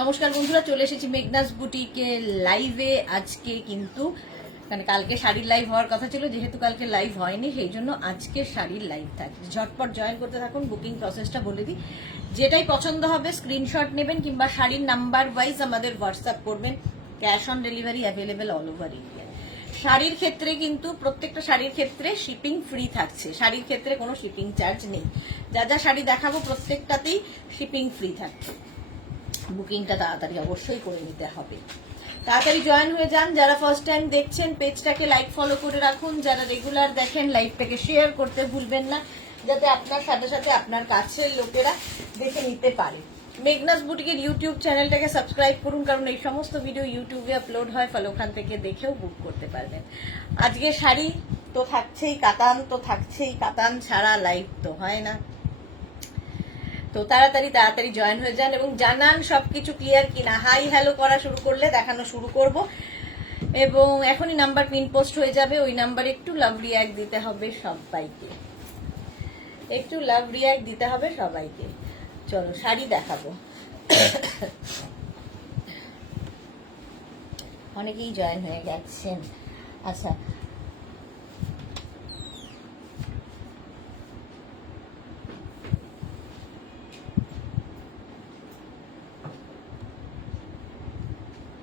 নমস্কার বন্ধুরা, চলে এসেছি মেঘনাস বুটিকে লাইভে। আজকে কিন্তু মানে কালকে শাড়ির লাইভ হওয়ার কথা ছিল, যেহেতু কালকে লাইভ হয়নি সেই জন্য আজকে শাড়ির লাইভ থাকবে। ঝটপট জয়েন করতে থাকুন। বুকিং প্রসেসটা বলে দিই, যেটাই পছন্দ হবে স্ক্রিনশট নেবেন কিংবা শাড়ির নাম্বার ওয়াইজ আমাদের হোয়াটসঅ্যাপ করবেন। Cash on delivery available all over India. শাড়ির ক্ষেত্রে কিন্তু প্রত্যেকটা শাড়ির ক্ষেত্রে শিপিং ফ্রি থাকছে, শাড়ির ক্ষেত্রে কোনো শিপিং চার্জ নেই। যা যা শাড়ি দেখাবো প্রত্যেকটাতেই শিপিং ফ্রি থাকছে। বুকিংটা তাড়াতাড়ি অবশ্যই করে নিতে হবে। তাড়াতাড়ি জয়েন হয়ে যান। যারা ফার্স্ট টাইম দেখছেন পেজটাকে লাইক ফলো করে রাখুন, যারা রেগুলার দেখেন লাইভটাকে শেয়ার করতে ভুলবেন না, যাতে আপনার সাথে সাথে আপনার কাছের লোকেরা দেখে নিতে পারে। মেঘনাস বুটিকের ইউটিউব চ্যানেলটাকে সাবস্ক্রাইব করুন, কারণ এই সমস্ত ভিডিও ইউটিউবে আপলোড হয়, ফলে ওখান থেকে দেখেও বুক করতে পারবেন। আজকে শাড়ি তো থাকছেই, কাতান তো থাকছেই, কাতান ছাড়া লাইভ তো হয় না। তো তাড়াতাড়ি জয়েন হয়ে যান এবং জানান সবকিছু ক্লিয়ার কিনা। হাই হ্যালো করা শুরু করলে দেখানো শুরু করব, এবং এখনই নাম্বার পিন পোস্ট হয়ে যাবে। ওই নাম্বারে একটু লাভ রিয়াক্ট দিতে হবে সবাইকে, একটু লাভ রিয়াক্ট দিতে হবে সবাইকে। চলো শাড়ি দেখাবো। অনেকেই জয়েন হয়ে গেছেন। আচ্ছা,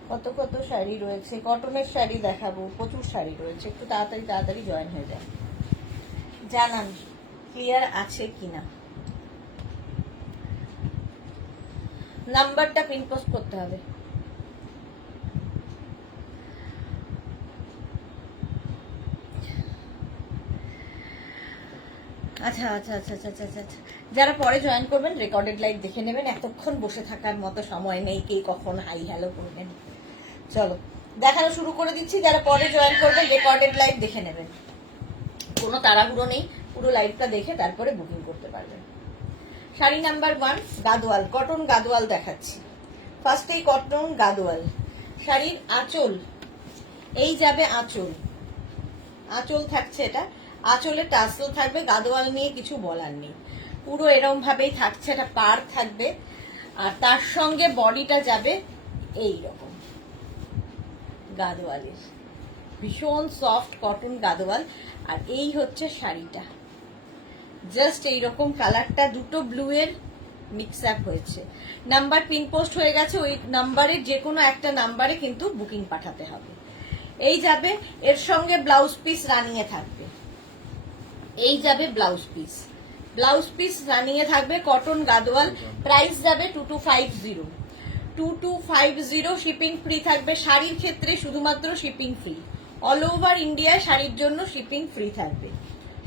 কত কত শাড়ি রয়েছে, কটনের শাড়ি দেখাবো, প্রচুর শাড়ি রয়েছে। একটু তাড়াতাড়ি জয়েন হয়ে যায়, জানান ক্লিয়ার আছে কিনা। নাম্বারটা পিন পোস্ট করতে হবে। আচ্ছা আচ্ছা আচ্ছা আচ্ছা আচ্ছা আচ্ছা, যারা পরে জয়েন করবেন রেকর্ডেড লাইভ দেখে নেবেন। এতক্ষণ বসে থাকার মতো সময় নেই, কে কখন হাই হ্যালো করবেন। চলো দেখানো শুরু করে দিচ্ছি। যারা পরে জয়েন করবেন রেকর্ডেড লাইভ দেখে নেবেন, কোনো তাড়াহুড়ো নেই, পুরো লাইভটা দেখে তারপরে বুকিং করতে পারবেন। শাড়ি নাম্বার 1 গাদোয়াল, কটন গাদোয়াল দেখাচ্ছি। ফার্স্টেই কটন গাদোয়াল। শাড়ির আঁচল, এই যাবে আঁচল, আঁচল থাকছে এটা, আঁচলে টাসেল থাকবে। গাদোয়াল নিয়ে কিছু বলার নেই, পুরো এরকম ভাবেই থাকছে। এটা পার থাকবে, আর তার সঙ্গে বডিটা যাবে এই রকম গাদোয়ালের, ভীষণ সফট কটন গাদোয়াল। আর এই হচ্ছে শাড়িটা, জাস্ট এইরকম কালারটা, দুটো ব্লু এর মিক্স আপ হয়েছে। নাম্বার পিন পোস্ট হয়ে গেছে, ওই নাম্বারে যে কোনো একটা নাম্বারে কিন্তু বুকিং পাঠাতে হবে। এই যাবে, এর সঙ্গে ব্লাউজ পিস রানিয়ে থাকবে। এই যাবে ব্লাউজ পিস, ব্লাউজ পিস রানিয়ে থাকবে কটন গাদোয়াল। প্রাইস যাবে 2250, 2250। শিপিং ফ্রি থাকবে। শাড়ির ক্ষেত্রে শুধুমাত্র শিপিং ফ্রি, অল ওভার ইন্ডিয়ায় শাড়ির জন্য শিপিং ফ্রি থাকবে।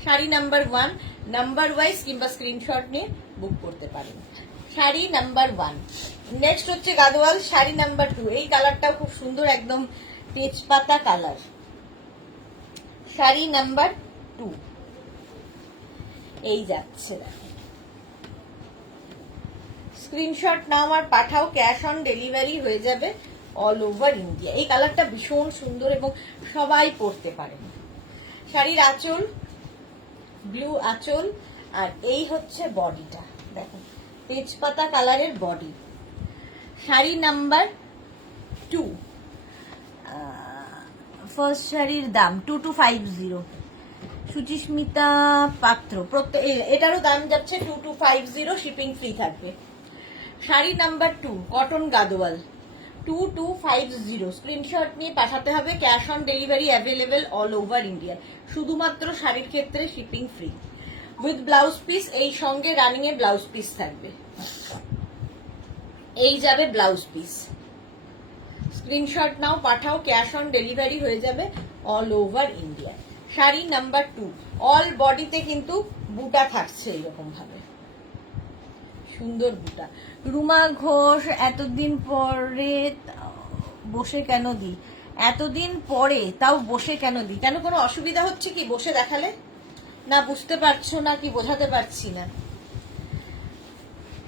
শাড়ি নাম্বার 1 নাম্বার ওয়াইজ কিংবা স্ক্রিনশট নিয়ে বুক করতে পারেন। শাড়ি নাম্বার 1। নেক্সট হচ্ছে গাদোয়াল শাড়ি নাম্বার 2। এই কালারটাও খুব সুন্দর, একদম তেজপাতা কালার। শাড়ি নাম্বার 2 এই যাচ্ছে, স্ক্রিনশট নাও আর পাঠাও, ক্যাশ অন ডেলিভারি হয়ে যাবে অল ওভার ইন্ডিয়া। এই কালারটা ভীষণ সুন্দর এবং সবাই পরতে পারেন। শাড়ির আঁচল, ব্লু আঁচল, আর এই হচ্ছে বডিটা, দেখো তেজপাতা কালারের বডি। শাড়ি নাম্বার 2। ফার্স্ট শাড়ির দাম 2250, সুচিস্মিতা পাত্র। এটারও দাম যাচ্ছে 2250, শিপিং ফ্রি থাকবে। Sari number 2 cotton Gadwal 2250, screenshot নিয়ে পাঠাতে হবে। Cash on delivery available all over India, শুধুমাত্র শাড়ির ক্ষেত্রে shipping free with blouse piece. এই সঙ্গে রানিং এ ব্লাউজ পিস থাকবে, এই যাবে blouse piece. Screenshot now Pathao, cash on delivery হয়ে যাবে all over India. Sari number 2, all বডিতে কিন্তু বুটা থাকছে এইরকম ভাবে, সুন্দর বুটা। রুমা ঘোষ, এতদিন পরে বসে কেন দি, এতদিন পরে তাও বসে কেন দি, কেন কোনো অসুবিধা হচ্ছে কি বসে দেখালে? না বুঝতে পারছো না কি বোঝাতে পারছি না।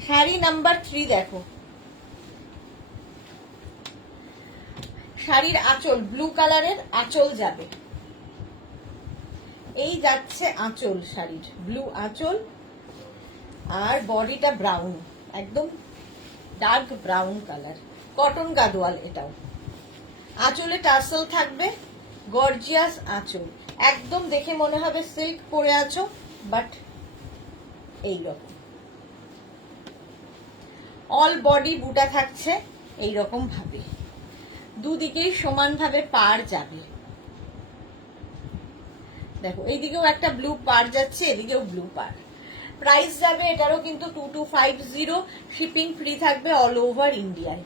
শাড়ি নাম্বার 3 দেখো, শাড়ির আঁচল ব্লু কালারের আঁচল যাবে, এই যাচ্ছে আঁচল, শাড়ির ব্লু আঁচল, আর বডিটা ব্রাউন, একদম dark brown colour, cotton Gadwal. এটাও আঁচলে টার্সেল থাকবে, গর্জিয়াস আঁচল, একদম দেখে মনে হবে সিল্ক পরে আছো, বাট এইরকম অল বডি বুটা থাকছে এইরকম ভাবে, দুদিকেই সমানভাবে পার যাবে। দেখো এইদিকেও একটা ব্লু পার যাচ্ছে, এদিকেও ব্লু পার। প্রাইস যাবে এটারও কিন্তু 2250, শিপিং ফ্রি থাকবে অল ওভার ইন্ডিয়ায়।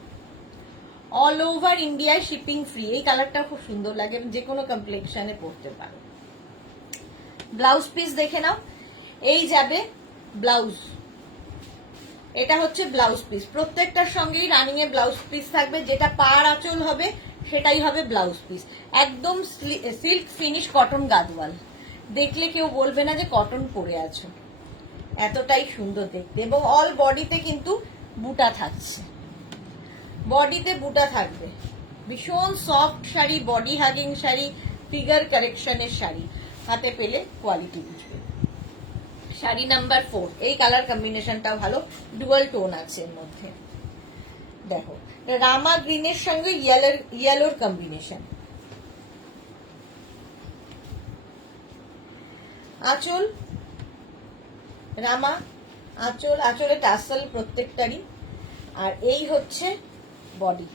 অল ওভার ইন্ডিয়ায় শিপিং ফ্রি। এই কালারটা খুব সুন্দর লাগে, যে কোনো কমপ্লেক্সনে পরতে পারো। ব্লাউজ পিস দেখে নাও, এই যাবে ব্লাউজ, এটা হচ্ছে ব্লাউজ পিস। প্রত্যেকটার সঙ্গেই রানিং এ ব্লাউজ পিস থাকবে, যেটা পার আঁচল হবে সেটাই হবে ব্লাউজ পিস। একদম সিল্ক ফিনিশ কটন গাদওয়াল, দেখলে কেউ বলবে না যে কটন পরে আছো, এতটাই সুন্দর দেখতে। এবং অল বডিতে কিন্তু বুটা থাকছে, বডিতে বুটা থাকবে। ভীষণ soft sari, body hugging sari, figure কারেকশনের শাড়ি, হাতে পেলে কোয়ালিটি বুঝবে। শাড়ি নাম্বার 4, এই কালার কম্বিনেশনটাও ভালো, ডুয়াল টোন আছে এর মধ্যে। দেখো রামা গ্রিনের সঙ্গে ইয়েলোর কম্বিনেশন। আঁচল রামা, আঁচল, আঁচলে টাসেল প্রত্যেকটারই। আর এই হচ্ছে বডি,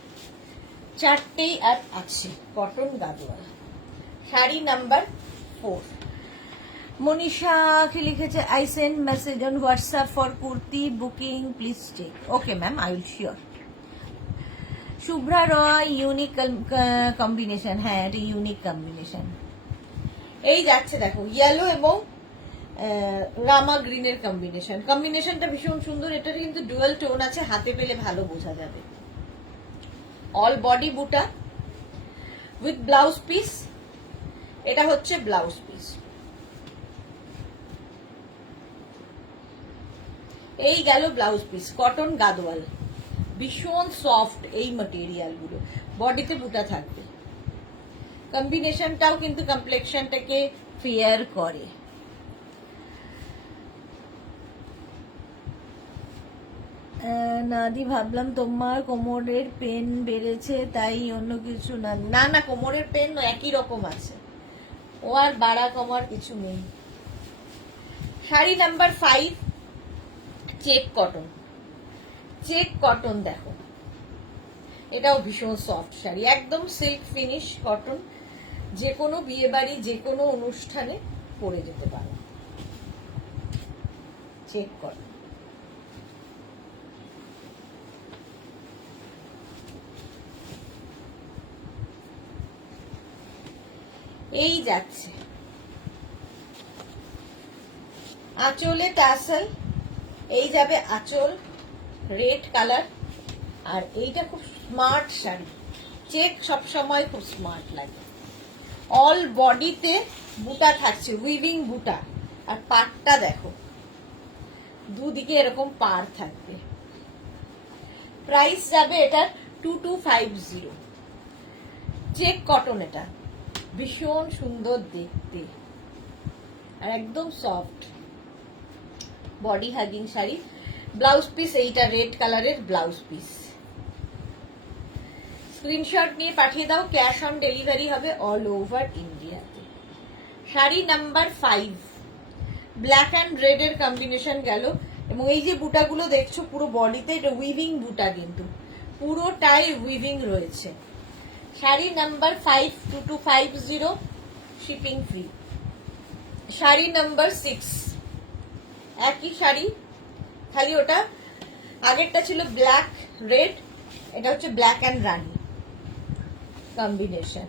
চারটেই আর আছে কটন গাদোয়াল। শাড়ি নাম্বার 4। মনীষা কি লিখেছে, I send message on WhatsApp for kurti booking, please check. Okay ma'am, I will sure. Shubhra Roy, unique combination, হ্যাঁ এটা ইউনিক কম্বিনেশন। এই যাচ্ছে দেখো ইয়েলো এবং রামা গ্রিনের কম্বিনেশন, কম্বিনেশনটা ভীষণ সুন্দর। এটার কিন্তু ডুয়াল টোন আছে, হাতে পেলে ভালো বোঝা যাবে। অল বডি বুটা উইথ ব্লাউজ পিস, এটা হচ্ছে ব্লাউজ পিস। এই গেল ব্লাউজ পিস, কটন গাদওয়াল, ভীষণ সফট এই ম্যাটেরিয়াল গুলো, বডিতে বুটা থাকবে। কম্বিনেশনটাও কিন্তু কমপ্লেক্সনটাকে ফেয়ার করে। নাদি ভাবলাম তোমার কোমরের পেন বেড়েছে তাই অন্য কিছু না। না না, কোমরের পেন একই রকম আছে, ও আর বাড়া কমার কিছু নেই। Sari number 5, check cotton. Check cotton দেখো, এটাও ভীষণ সফট শাড়ি, একদম সিল্ক ফিনিশ কটন, যে কোনো বিয়ে বাড়ি, যে কোনো অনুষ্ঠানে পরে যেতে পারো। চেক কটন, এই যাচ্ছে আঁচলে টাসেল, এই যাবে আঁচল রেড কালার। আর এইটা খুব স্মার্ট শাড়ি, চেক সবসময় খুব স্মার্ট লাগে। অল বডিতে বুটা থাকছে, উইভিং বুটা, আর পাটটা দেখো দুদিকে এরকম পার থাকবে। প্রাইস যাবে এটার 2250। চেক কটন, এটা ভীষণ সুন্দর দেখতে আর একদম soft body hugging sari. Blouse piece এইটা রেড কালারের ব্লাউজ পিস। স্ক্রিনশট নিয়ে পাঠিয়ে দাও, ক্যাশ অন ডেলিভারি হবে অল ওভার ইন্ডিয়াতে। Sari number 5, black and red এর কম্বিনেশন গেল। এবং এই যে বুটাগুলো দেখছো পুরো বডিতে, এটা উইভিং বুটা, কিন্তু পুরোটাই উইভিং রয়েছে। Sari number 5, 2250, shipping free. Sari number 6, একই শাড়ি, খালি ওটা আগেরটা ছিল ব্ল্যাক রেড, এটা হচ্ছে ব্ল্যাক অ্যান্ড রানি কম্বিনেশন।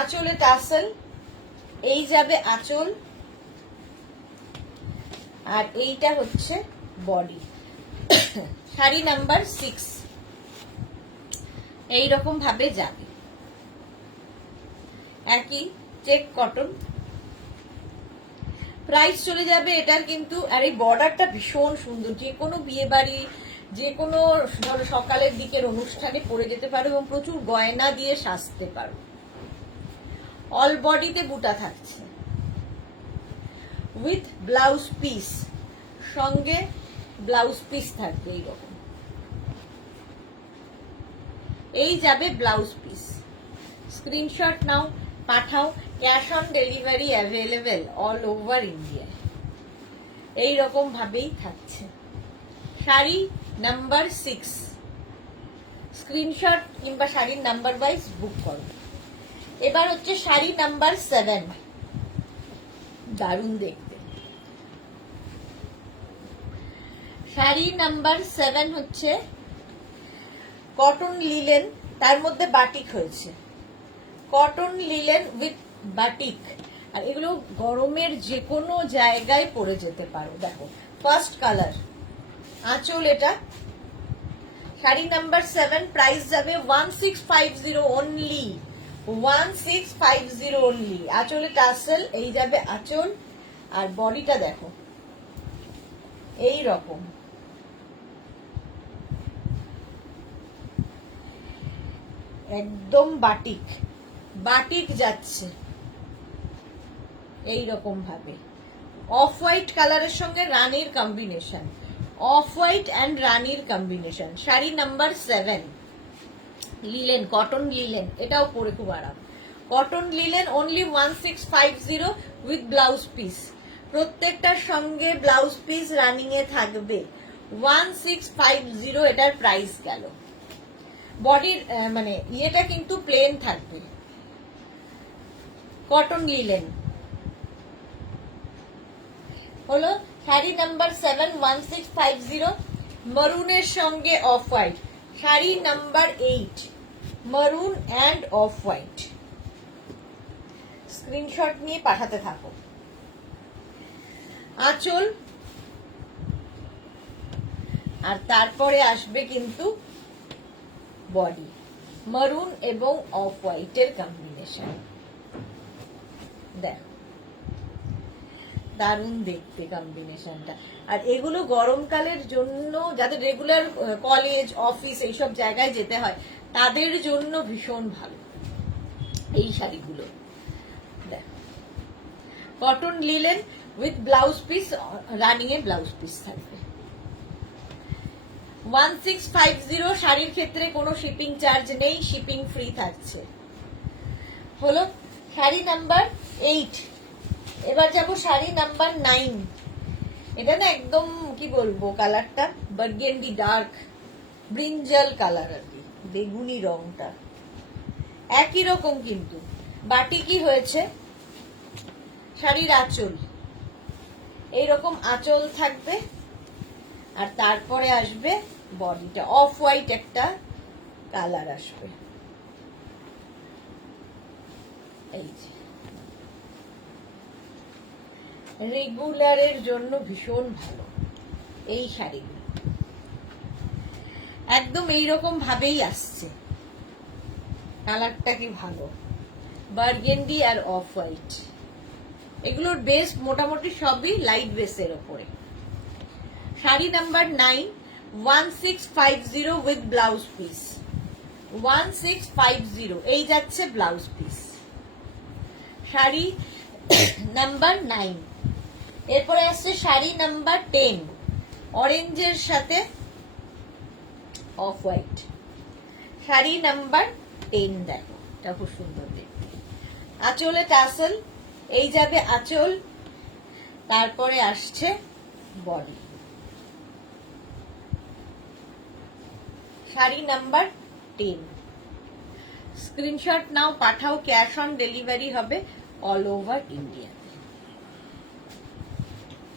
আঁচলে টাসেল, এই যাবে আঁচল, আর এইটা হচ্ছে বডি। শাড়ি নাম্বার 6 এইরকম ভাবে যাবে, একই চেক কটন। প্রাইস চলে যাবে এটার কিন্তু, আর এই বর্ডারটা ভীষণ সুন্দর, যে কোনো বিয়ে বাড়ি, যে কোনো ধরো সকালের দিকের অনুষ্ঠানে পরে যেতে পারো এবং প্রচুর গয়না দিয়ে সাজতে পারো। অল বডিতে বুটা থাকছে উইথ ব্লাউজ পিস, সঙ্গে ব্লাউজ পিস থাকবে এইরকম। এই যাবে blouse piece. Screenshot now, Pathao. Cash on delivery available all over India. এইরকম ভাবেই থাকছে। শাড়ি নাম্বার 6, স্ক্রিনশট কিংবা শাড়ির নাম্বার ওয়াইজ বুক করো। এবার হচ্ছে শাড়ি নাম্বার 7, দারুণ দেখতে। শাড়ি নাম্বার 7 হচ্ছে কটন লিলেন, তার মধ্যে বাটিক হয়েছে। কটন লিলেন উইথ বাটিক, আর এগুলো গরমের যে কোনো জায়গায় পরে যেতে পারো। দেখো ফার্স্ট কালার, আঁচল এটা। শাড়ি নাম্বার 7, প্রাইস যাবে 1650 অনলি, 1650 অনলি। আঁচলে টাসেল, এই যাবে আঁচল। আর বডিটা দেখো এই রকম, একদম বাটিক, বাটিক যাচ্ছে এই রকম ভাবে। অফ হোয়াইট কালারের সঙ্গে রানীর কম্বিনেশন, অফ হোয়াইট অ্যান্ড রানীর combination. Sari number 7, linen, cotton linen, এটাও পরে খুব আরাম। Cotton linen only 1650 with blouse piece. প্রত্যেকটার সঙ্গে ব্লাউজ পিস রানিং এ থাকবে। 1650 এটার প্রাইস গেল। বডির মানে ইয়েটা কিন্তু প্লেন থাকবে। কটন লিলেন হলো শাড়ি নাম্বার 7, 1650। মারুনের সঙ্গে অফ হোয়াইট। শাড়ি নাম্বার 8, মারুন অ্যান্ড অফ হোয়াইট। স্ক্রিনশট নিয়ে পাঠাতে থাকো। আঁচল, আর তারপরে আসবে কিন্তু বডি, মারুন এবং অফ হোয়াইটের কম্বিনেশন। দেখো দারুণ দেখতে কম্বিনেশনটা। আর এগুলো গরমকালের জন্য, যাদের রেগুলার কলেজ অফিস এইসব জায়গায় যেতে হয় তাদের জন্য ভীষণ ভালো এই শাড়িগুলো। দেখো cotton linen with blouse piece, running A blouse piece থাকবে। 1650 শাড়ির ক্ষেত্রে কোনো শিপিং চার্জ নেই, শিপিং ফ্রি থাকছে। হলো শাড়ি নাম্বার 8। এবার যাবো শাড়ি নাম্বার 9। এটা না একদম কি বলবো, কালারটা বার্গেন্ডি ডার্ক ব্রিঞ্জাল কালার, আর কি বেগুনি রংটা একই রকম, কিন্তু বাটিকি হয়েছে। শাড়ির আঁচল এইরকম আঁচল থাকবে, আর তারপরে আসবে বডিটা অফ হোয়াইট একটা কালার আসবে। এই যে রেগুলারের জন্য ভীষণ ভালো এই শাড়িগুলো, একদম এইরকম ভাবেই আসছে। কালারটা কি ভালো, বার্গেন্ডি আর অফ হোয়াইট। এগুলোর বেস মোটামুটি সবই লাইট বেসের ওপরে। Sari number 9, 1650 with blouse piece. 1650 এই যাচ্ছে ব্লাউজ পিস। শাড়ি নাম্বার 9। এরপরে আসছে শাড়ি নাম্বার 10, অরেঞ্জের সাথে অফ হোয়াইট। শাড়ি নাম্বার 10 দেখো, এটা খুব সুন্দর দেখতে। আঁচলে টাসেল, এই যাবে আঁচল, তারপরে আসছে body. Sari number 10। Screenshot now, Pathao. Cash on delivery হবে অল ওভার ইন্ডিয়া।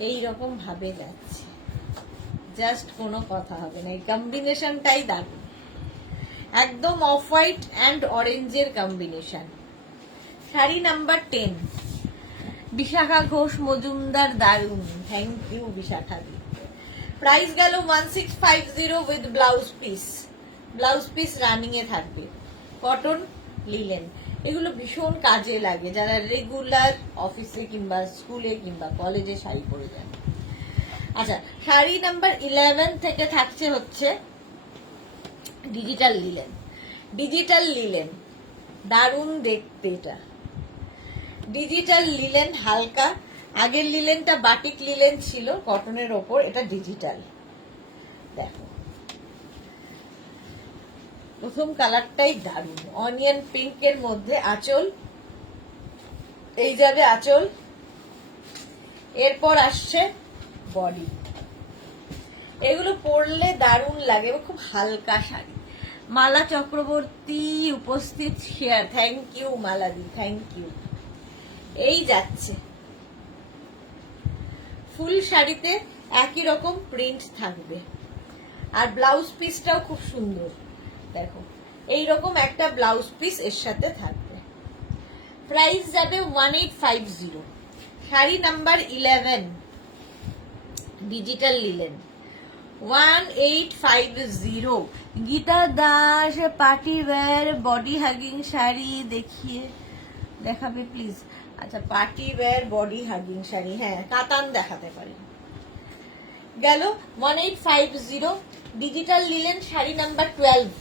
এইরকম ভাবে যাচ্ছে, জাস্ট কোনো কথা হবে না। এই কম্বিনেশনটাই দারুণ, একদম অফ হোয়াইট অ্যান্ড অরেঞ্জের কম্বিনেশন। শাড়ি নাম্বার 10, বিশাখা ঘোষ মজুমদার, দারুণ, thank you Bishakha di. Price গেল 1650 with blouse piece. Blouse piece running এ থাকবে। কটন লিলেন, এগুলো ভীষণ কাজে লাগে যারা রেগুলার অফিসে কিংবা স্কুলে কিংবা কলেজে শাড়ি পরে যান। আচ্ছা, শাড়ি নাম্বার 11 থেকে থাকছে হচ্ছে ডিজিটাল লিলেন। ডিজিটাল লিলেন দারুণ দেখতে, এটা ডিজিটাল লিলেন হালকা। আগের লিলেনটা বাটিক লিলেন ছিল কটনের ওপর, এটা ডিজিটাল। দেখো প্রথম কালারটাই দারুণ, অনিয়ন পিঙ্কের মধ্যে আঁচল, এই যাবে আঁচল, এরপর আসছে বডি। এগুলো পরলে দারুণ লাগে, খুব হালকা শাড়ি। মালা চক্রবর্তী উপস্থিত শেয়ার, থ্যাংক ইউ মালাদি, থ্যাংক ইউ। এই যাচ্ছে ফুল শাড়িতে একই রকম প্রিন্ট থাকবে, আর ব্লাউজ পিসটাও খুব সুন্দর, দেখো এইরকম একটা ব্লাউজ পিস এর সাথে থাকবে। প্রাইস যাবে 1850। Sari number 11 digital linen 1850। Gita Das party wear body hugging sari দেখাবে প্লিজ। আচ্ছা, party wear body hugging sari, হ্যাঁ কাতান দেখাতে পারেন। গেল 1850 ডিজিটাল লিলেন শাড়ি নাম্বার 12,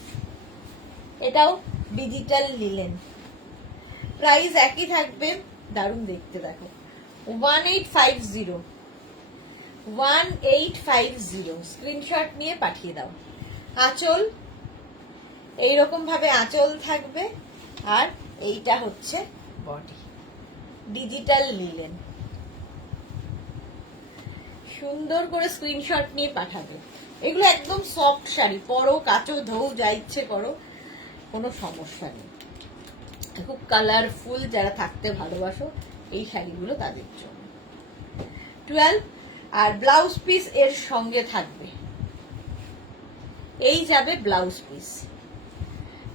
এটাও ডিজিটাল লিলেন, প্রাইস একই থাকবে, দারুণ দেখতে, দেখো 1850 স্ক্রিনশট নিয়ে পাঠিয়ে দাও। আঁচল এইরকম ভাবে আঁচল থাকবে, আর এইটা হচ্ছে বডি, ডিজিটাল লিলেন। সুন্দর করে স্ক্রিনশট নিয়ে পাঠাবে। এগুলো একদম সফট শাড়ি, পরো কাচো ধৌ যা ইচ্ছে করো, কোনো সমস্যা নেই। খুব কালারফুল যারা থাকতে ভালোবাসো এই শাড়িগুলো তাদের জন্য। 12 আর ব্লাউজ পিস এর সঙ্গে থাকবে, এই যাবে ব্লাউজ পিস।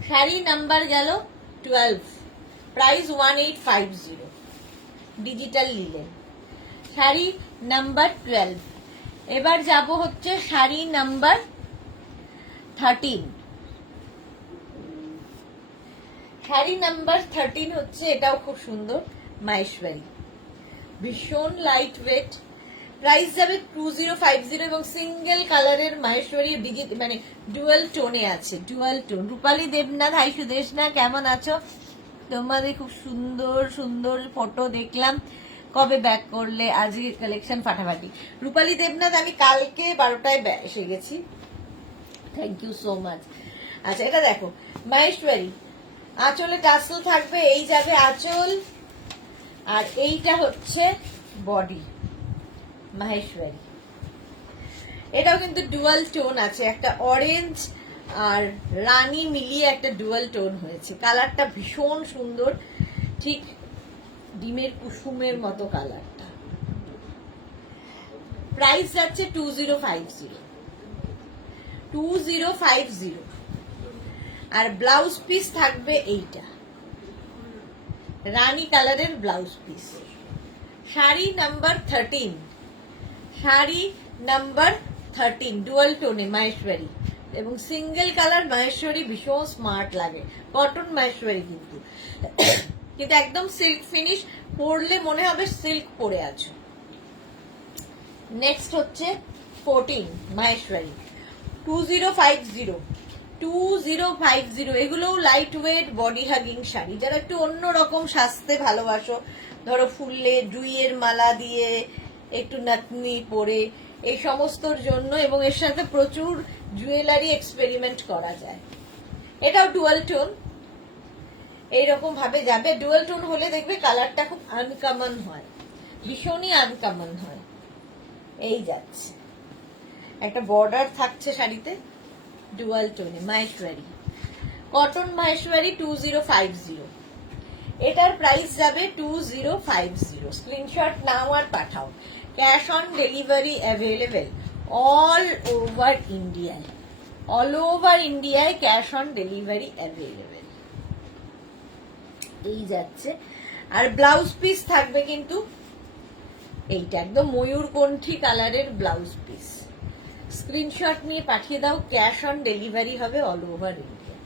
শাড়ি নাম্বার গেল 12, price 1850 digital linen sari number 12। এবার যাব হচ্ছে শাড়ি নাম্বার 13। শাড়ি নাম্বার 13 হচ্ছে, এটাও খুব সুন্দর, মাহেশ্বরী, ভীষণ লাইট ওয়েট, প্রাইস যাবে 2050 এবং সিঙ্গেল কালারের মাহেশ্বরী, মানে ডুয়াল টোনে আছে, ডুয়াল টোন। রূপালী দেবনাথ, হাই সুদেশনা, কেমন আছো? তোমাদের খুব সুন্দর সুন্দর ফটো দেখলাম, কবে ব্যাক করলে? আজকে কালেকশন ফাটাফাটি। রূপালী দেবনাথ, আমি কালকে 12টায় এসে গেছি, থ্যাংক ইউ সো মাচ। আচ্ছা, এটা দেখো মাহেশ্বরী, আঁচলে টাসেল থাকবে, এই যাবে আঁচল, আর এইটা হচ্ছে বডি মাহেশ্বরী। এটাও কিন্তু ডুয়াল টোন আছে, একটা অরেঞ্জ আর রানী মিলিয়ে একটা ডুয়াল টোন হয়েছে, কালারটা ভীষণ সুন্দর, ঠিক ডিমের কুসুমের মতো কালারটা। প্রাইস যাচ্ছে 2050 আর ব্লাউজ পিস থাকবে এইটা, রানী কালারের blouse piece. Sari number 13, sari number 13 dual টোনে মাহেশ্বরী, এবং সিঙ্গেল কালার মাহেশ্বরী ভীষণ স্মার্ট লাগে, কটন মাহেশ্বরী কিন্তু কিন্তু একদম সিল্ক ফিনিশ, পরলে মনে হবে সিল্ক পরে আছো। নেক্সট হচ্ছে 14 মাহেশ্বরী 2050, এগুলোও light weight body hugging sari. যারা একটু অন্যরকম সাজতে ভালোবাসো, ধরো ফুললে জুইয়ের মালা দিয়ে একটু নাতনি পরে, এই সমস্তর জন্য, এবং এর সাথে প্রচুর জুয়েলারি এক্সপেরিমেন্ট করা যায়। এটাও ডুয়াল টোন, এইরকম ভাবে যাবে। ডুয়াল টোন হলে দেখবে কালারটা খুব আনকমন হয়, ভীষণই আনকমন হয়। এই যাচ্ছে, একটা বর্ডার থাকছে শাড়িতে, ডুয়াল টোনে মাহেশ্বরী, কটন মাহেশ্বরী 2050। এটার প্রাইস যাবে 2050। স্ক্রিনশট নাও আর পাঠাও। Cash on delivery available all over ইন্ডিয়ায়, অল ওভার ইন্ডিয়ায় ক্যাশ অন ডেলিভারি অ্যাভেলেবেল। এই যাচ্ছে, আর ব্লাউজ পিস থাকবে কিন্তু এইটা একদম ময়ূরকণ্ঠী কালারের ব্লাউজ পিস। স্ক্রিনশট নিয়ে পাঠিয়ে দাও, ক্যাশ অন ডেলিভারি হবে all over India.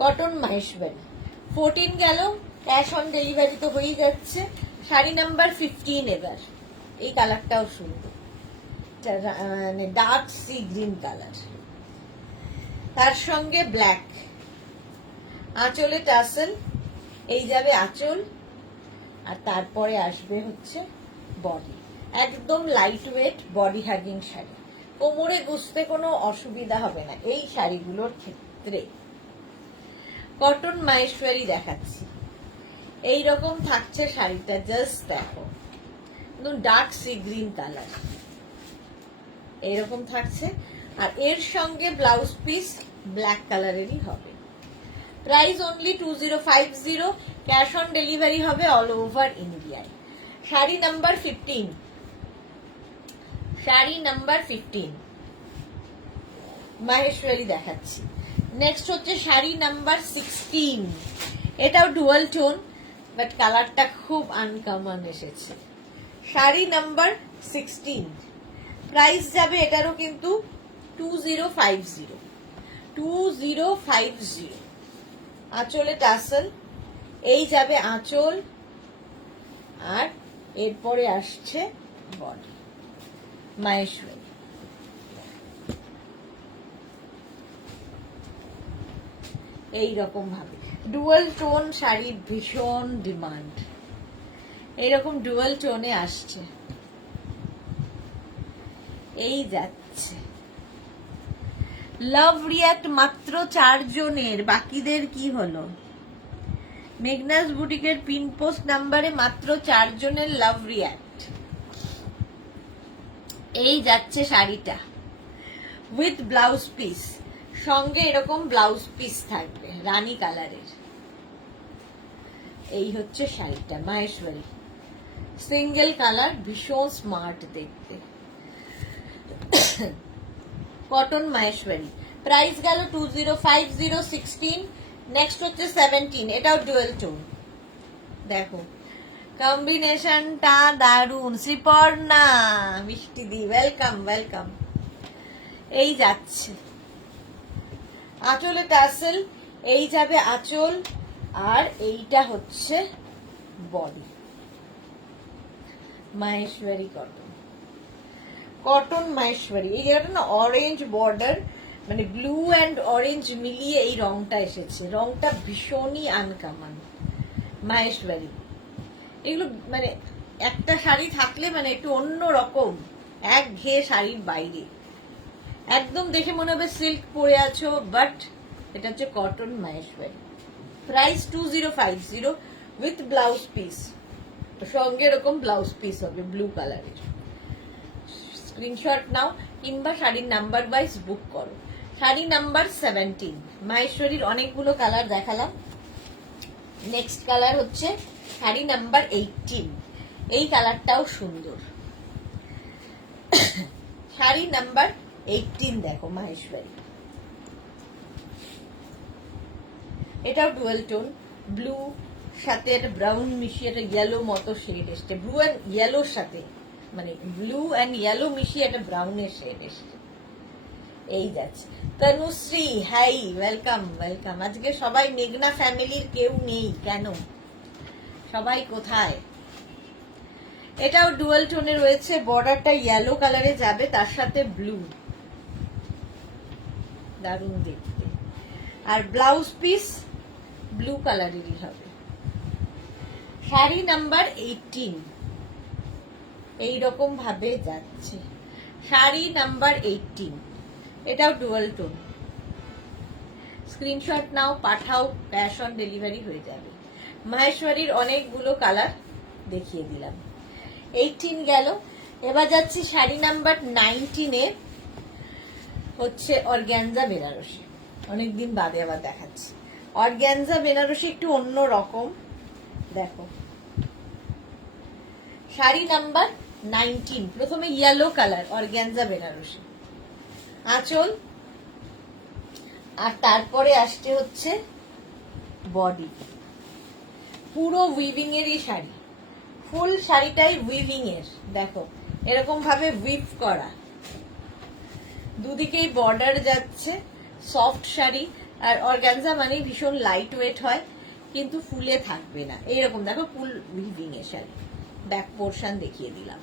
Cotton Maheshwari 14 গেল, ক্যাশ অন ডেলিভারি তো হয়ে যাচ্ছে। শাড়ি নাম্বার 15 এবার, এই কালারটাও সুন্দর, মানে ডার্ক সি গ্রিন কালার, তার সঙ্গে ব্ল্যাক, আঁচলে টাসেল, এই যাবে আঁচল, আর তারপরে আসবে হচ্ছে বডি, একদম light wait body hugging sari, কোমরে গুছতে কোনো অসুবিধা হবে না এই শাড়িগুলোর ক্ষেত্রে। কটন মাহেশ্বরী দেখাচ্ছি। এইরকম থাকছে শাড়িটা, জাস্ট দেখো, ডার্ক সি গ্রিন কালার এইরকম থাকছে। আর এর সঙ্গে ব্লাউজ পিস ব্ল্যাক কালারেরই হবে। Price only 2050, cash on delivery হবে অল ওভার ইন্ডিয়ায়। শাড়ি নাম্বার 15, শাড়ি নাম্বার 15 মাহেশ্বরী দেখাচ্ছি। নেক্সট হচ্ছে শাড়ি নাম্বার 16, এটাও ডুয়াল টোন, বাট কালারটা খুব আনকমন এসেছে। শাড়ি নাম্বার 16, প্রাইস যাবে এটারও কিন্তু 2050। আঁচলে টাসেল, এই যাবে আঁচল, আর এরপরে আসছে বডি। মাহেশ্বরী এইরকম ভাবে ডুয়াল টোন শাড়ির ভীষণ ডিমান্ড, এইরকম ডুয়াল টোনে আসছে। এই যাচ্ছে লাভ রিয়াক্ট মাত্র 4 জনের, বাকিদের কি হলো? মেঘনাস বুটিকের পিন পোস্ট নাম্বারে মাত্র 4 জনের লাভ রিয়াক্ট। এই যাচ্ছে শাড়িটা উইথ ব্লাউজ পিস, সঙ্গে এরকম ব্লাউজ পিস থাকবে রানী কালারের। এই হচ্ছে শাড়িটা মাহেশ্বরী, সিঙ্গেল কালার, ভীষণ স্মার্ট দেখতে। কটন মাহেশ্বরী, প্রাইস গেল 2050, 16। নেক্সট হচ্ছে 17, এটাও ডুয়েল টোন। দেখো কম্বিনেশনটা দারুন। শ্রীপর্ণা মিষ্টি দি, ওয়েলকাম ওয়েলকাম। এই যাচ্ছে আঁচলে টাসেল, এই যাবে আঁচল, আর এইটা হচ্ছে body. Maheshwari cotton, cotton Maheshwari. এই জায়গাটা না অরেঞ্জ বর্ডার, মানে ব্লু অ্যান্ড অরেঞ্জ মিলিয়ে এই রংটা এসেছে, রংটা ভীষণই আনকমন। মাহেশ্বরী এগুলো মানে একটা শাড়ি থাকলে মানে একটু অন্য রকম, এক ঘেয়ে শাড়ির বাইরে, একদম দেখে মনে হবে সিল্ক পরে আছো, বাট এটা হচ্ছে cotton Maheshwari. Price 2050 with blouse piece, সঙ্গে এরকম ব্লাউজ পিস হবে ব্লু কালারের। স্ক্রিনশট নাও কিংবা শাড়ির নাম্বার ওয়াইজ বুক করো। শাড়ি নাম্বার 17, মাহেশ্বরীর অনেকগুলো কালার দেখালাম। নেক্সট কালার হচ্ছে শাড়ি নাম্বার 18, এই কালারটাও সুন্দর। শাড়ি নাম্বার 18 দেখো মাহেশ্বরী, এটাও ডুয়াল টোন, ব্লু সাথে একটা ব্রাউন মিশিয়ে একটা ইয়েলো মতো শেড এসছে, ব্লু অ্যান্ড ইয়েলোর সাথে, মানে ব্লু অ্যান্ড ইয়েলো মিশিয়ে একটা ব্রাউনের শেড এসছে। এই যাচ্ছে তনুশ্রী, হাই ওয়েলকাম ওয়েলকাম। আজকে সবাই মেঘনা ফ্যামিলির কেউ নেই কেন, সবাই কোথায়? এটাও ডুয়াল টোনে রয়েছে, বর্ডারটা ইয়েলো কালারে যাবে, তার সাথে ব্লু, দারুণ দেখতে। আর ব্লাউজ পিস ব্লু কালারেরই হবে। শাড়ি নাম্বার 18 এইরকম ভাবে যাচ্ছে। শাড়ি নাম্বার 18, এটাও dual tone. Screenshot now, Pathao, cash on delivery হয়ে যাবে। মাহেশ্বরীর অনেকগুলো কালার দেখিয়ে দিলাম। 18 গেল। এবার যাচ্ছি শাড়ি নাম্বার 19-এ, হচ্ছে অর্গ্যানজা বেনারসি। অনেকদিন বাদে আবার দেখাচ্ছি অর্গ্যানজা বেনারসি, একটু অন্য রকম। দেখো শাড়ি নাম্বার 19, প্রথমে ইয়েলো কালার অর্গ্যানজা বেনারসি, আঁচল, আর তারপরে আসছে হচ্ছে বডি। পুরো উইভিং এরই শাড়ি, ফুল শাড়িটাই উইভিং এর। দেখো এরকম ভাবে উইভ করা, দুদিকেই বর্ডার যাচ্ছে, সফট শাড়ি। আর অর্গানজা মানে ভীষণ লাইট ওয়েট হয়, কিন্তু ফুলে থাকবে না। এইরকম দেখো ফুল উইভিং এর শাড়ি, ব্যাক পোর্শন দেখিয়ে দিলাম।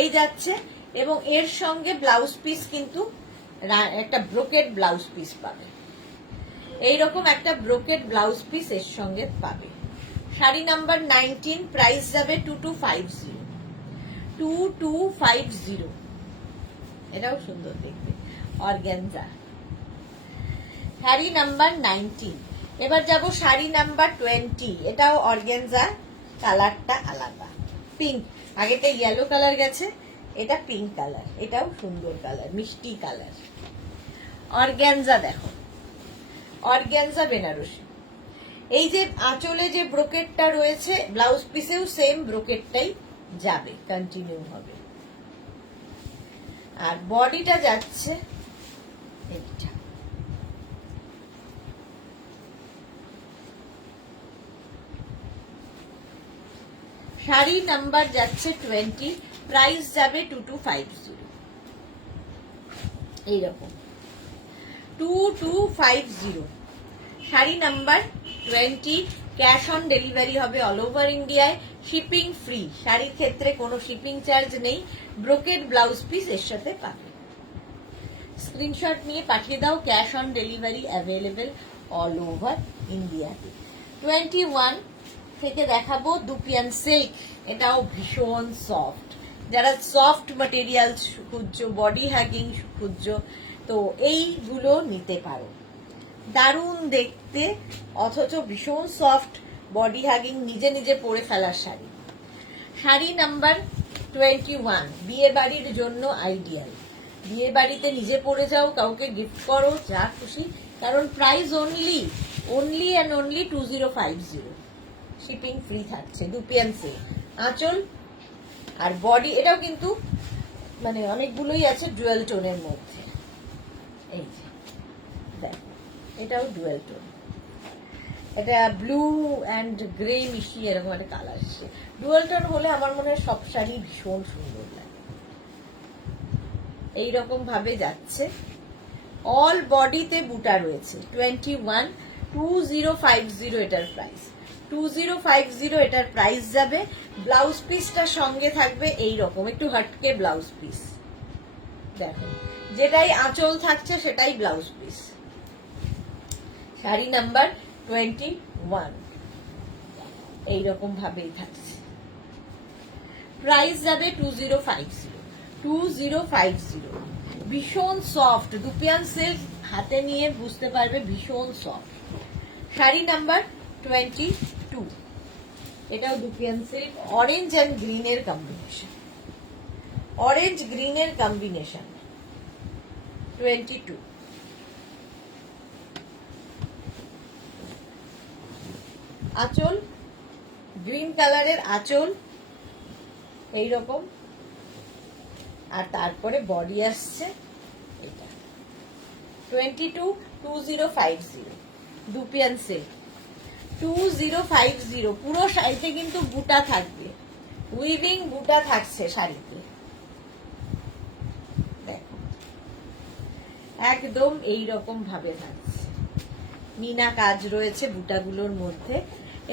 এই যাচ্ছে, এবং এর সঙ্গে ব্লাউজ পিস কিন্তু একটা ব্রোকেড ব্লাউজ পিস পাবে, এইরকম একটা ব্রোকেড ব্লাউজ পিস এর সঙ্গে পাবে। শাড়ি নাম্বার 19, প্রাইস যাবে 2250। এটাও সুন্দর দেখতে অর্গ্যানজা। শাড়ি নাম্বার 19, এবার যাব শাড়ি নাম্বার 20, এটাও অর্গানজা, কালারটা আলাদা, পিঙ্ক। আগেটা ইয়েলো কালার গেছে, এটা পিঙ্ক কালার, এটাও সুন্দর কালার, মিষ্টি কালার। অর্গানজা দেখো, অর্গানজা বেনারসি। এই যে আঁচলে যে ব্রোকেটটা রয়েছে, ব্লাউজ পিসেও সেম ব্রোকেটটাই যাবে, কন্টিনিউ হবে। আর বডিটা যাচ্ছে এইটা। শাড়ি নাম্বার যাচ্ছে 20, প্রাইস যাবে 2250, এইরকম 2250। Sari number 20, cash on delivery হবে অল ওভার ইন্ডিয়ায়, শিপিং ফ্রি। শাড়ির ক্ষেত্রে কোনো শিপিং চার্জ নেই, ব্রোকেড ব্লাউজ পিস এর সাথে পাবে। স্ক্রিনশট নিয়ে পাঠিয়ে দাও, cash on delivery available all over ইন্ডিয়াতে। 21 থেকে দেখাবো দুপিয়ান সিল্ক, এটাও ভীষণ সফট। যারা সফট ম্যাটেরিয়াল খুঁজছো, বডি হ্যাগিং খুঁজছো, তো এইগুলো নিতে পারো। দারুণ দেখতে, অথচ ভীষণ সফট, বডি হ্যাগিং, নিজে নিজে পরে ফেলার শাড়ি। শাড়ি নাম্বার 21, বিয়ে বাড়ির জন্য আইডিয়াল। বিয়ে বাড়িতে নিজে পরে যাও, কাউকে গিফট করো, যা খুশি। কারণ price only and only 2050, shipping free থাকছে। দুপিয়ান সিল্ক, আঁচল আর বডি, এটাও কিন্তু মানে অনেকগুলোই আছে ডুয়েল টোনের মধ্যে। এই যে দেখো, এটাও ডুয়েল টোন, এটা ব্লু অ্যান্ড গ্রে মিশিয়ে এরকম একটা কালার এসছে। ডুয়েল টোন হলে আমার মনে হয় সব শাড়ি ভীষণ সুন্দর লাগে। এইরকম ভাবে যাচ্ছে, অল বডিতে বুটা রয়েছে। 21, 2050 এটার প্রাইস, 2050 এটার প্রাইস যাবে। ব্লাউজ পিসটার সঙ্গে থাকবে এইরকম একটু হটকে ব্লাউজ পিস, দেখো যেটাই আঁচল থাকছে সেটাই ব্লাউজ পিস। শাড়ি নাম্বার 21 এইরকম ভাবেই থাকছে, প্রাইস যাবে 2050। ভীষণ সফট, দুপিয়ান সিল্ক, হাতে নিয়ে বুঝতে পারবে ভীষণ সফট। শাড়ি নাম্বার 22, এটাও দুপিয়ান সিল্ক, অরেঞ্জ অ্যান্ড গ্রিনের কম্বিনেশন, অরেঞ্জ গ্রিনের কম্বিনেশন। 22, আঁচল গ্রিন কালারের আঁচল এইরকম, আর তারপরে বডি আসছে এটা। 22, 2050, দুপিয়ান সিল্ক, 2050। পুরো শাড়িতে কিন্তু বুটা থাকবে, উইভিং বুটা থাকছে শাড়িতে, দেখো একদম এইরকম ভাবে থাকছে, মিনা কাজ রয়েছে বুটাগুলোর মধ্যে,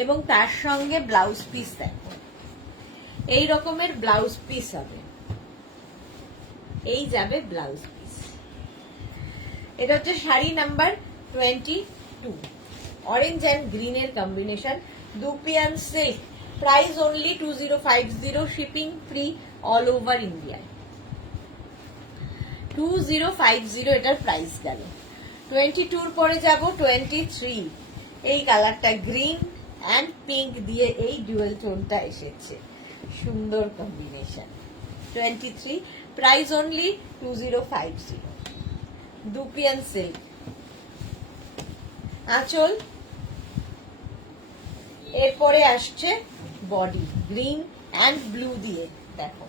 এবং তার সঙ্গে ব্লাউজ পিস দেখো এই রকমের ব্লাউজ পিস হবে, এই যাবে ব্লাউজ পিস। এটা হচ্ছে শাড়ি নাম্বার 22, অরেঞ্জ অ্যান্ড গ্রিনের combination, dupion silk, price only 2050, shipping free all over ইন্ডিয়ায়। 2050 এটার প্রাইস গেল। 22 পরে যাব 23, এই কালারটা গ্রিন অ্যান্ড পিঙ্ক দিয়ে এই ডুয়েল টোনটা এসেছে, সুন্দর combination. 23, price only 2050, dupion silk, আঁচল, এরপরে আসছে বডি গ্রিন অ্যান্ড ব্লু দিয়ে, দেখো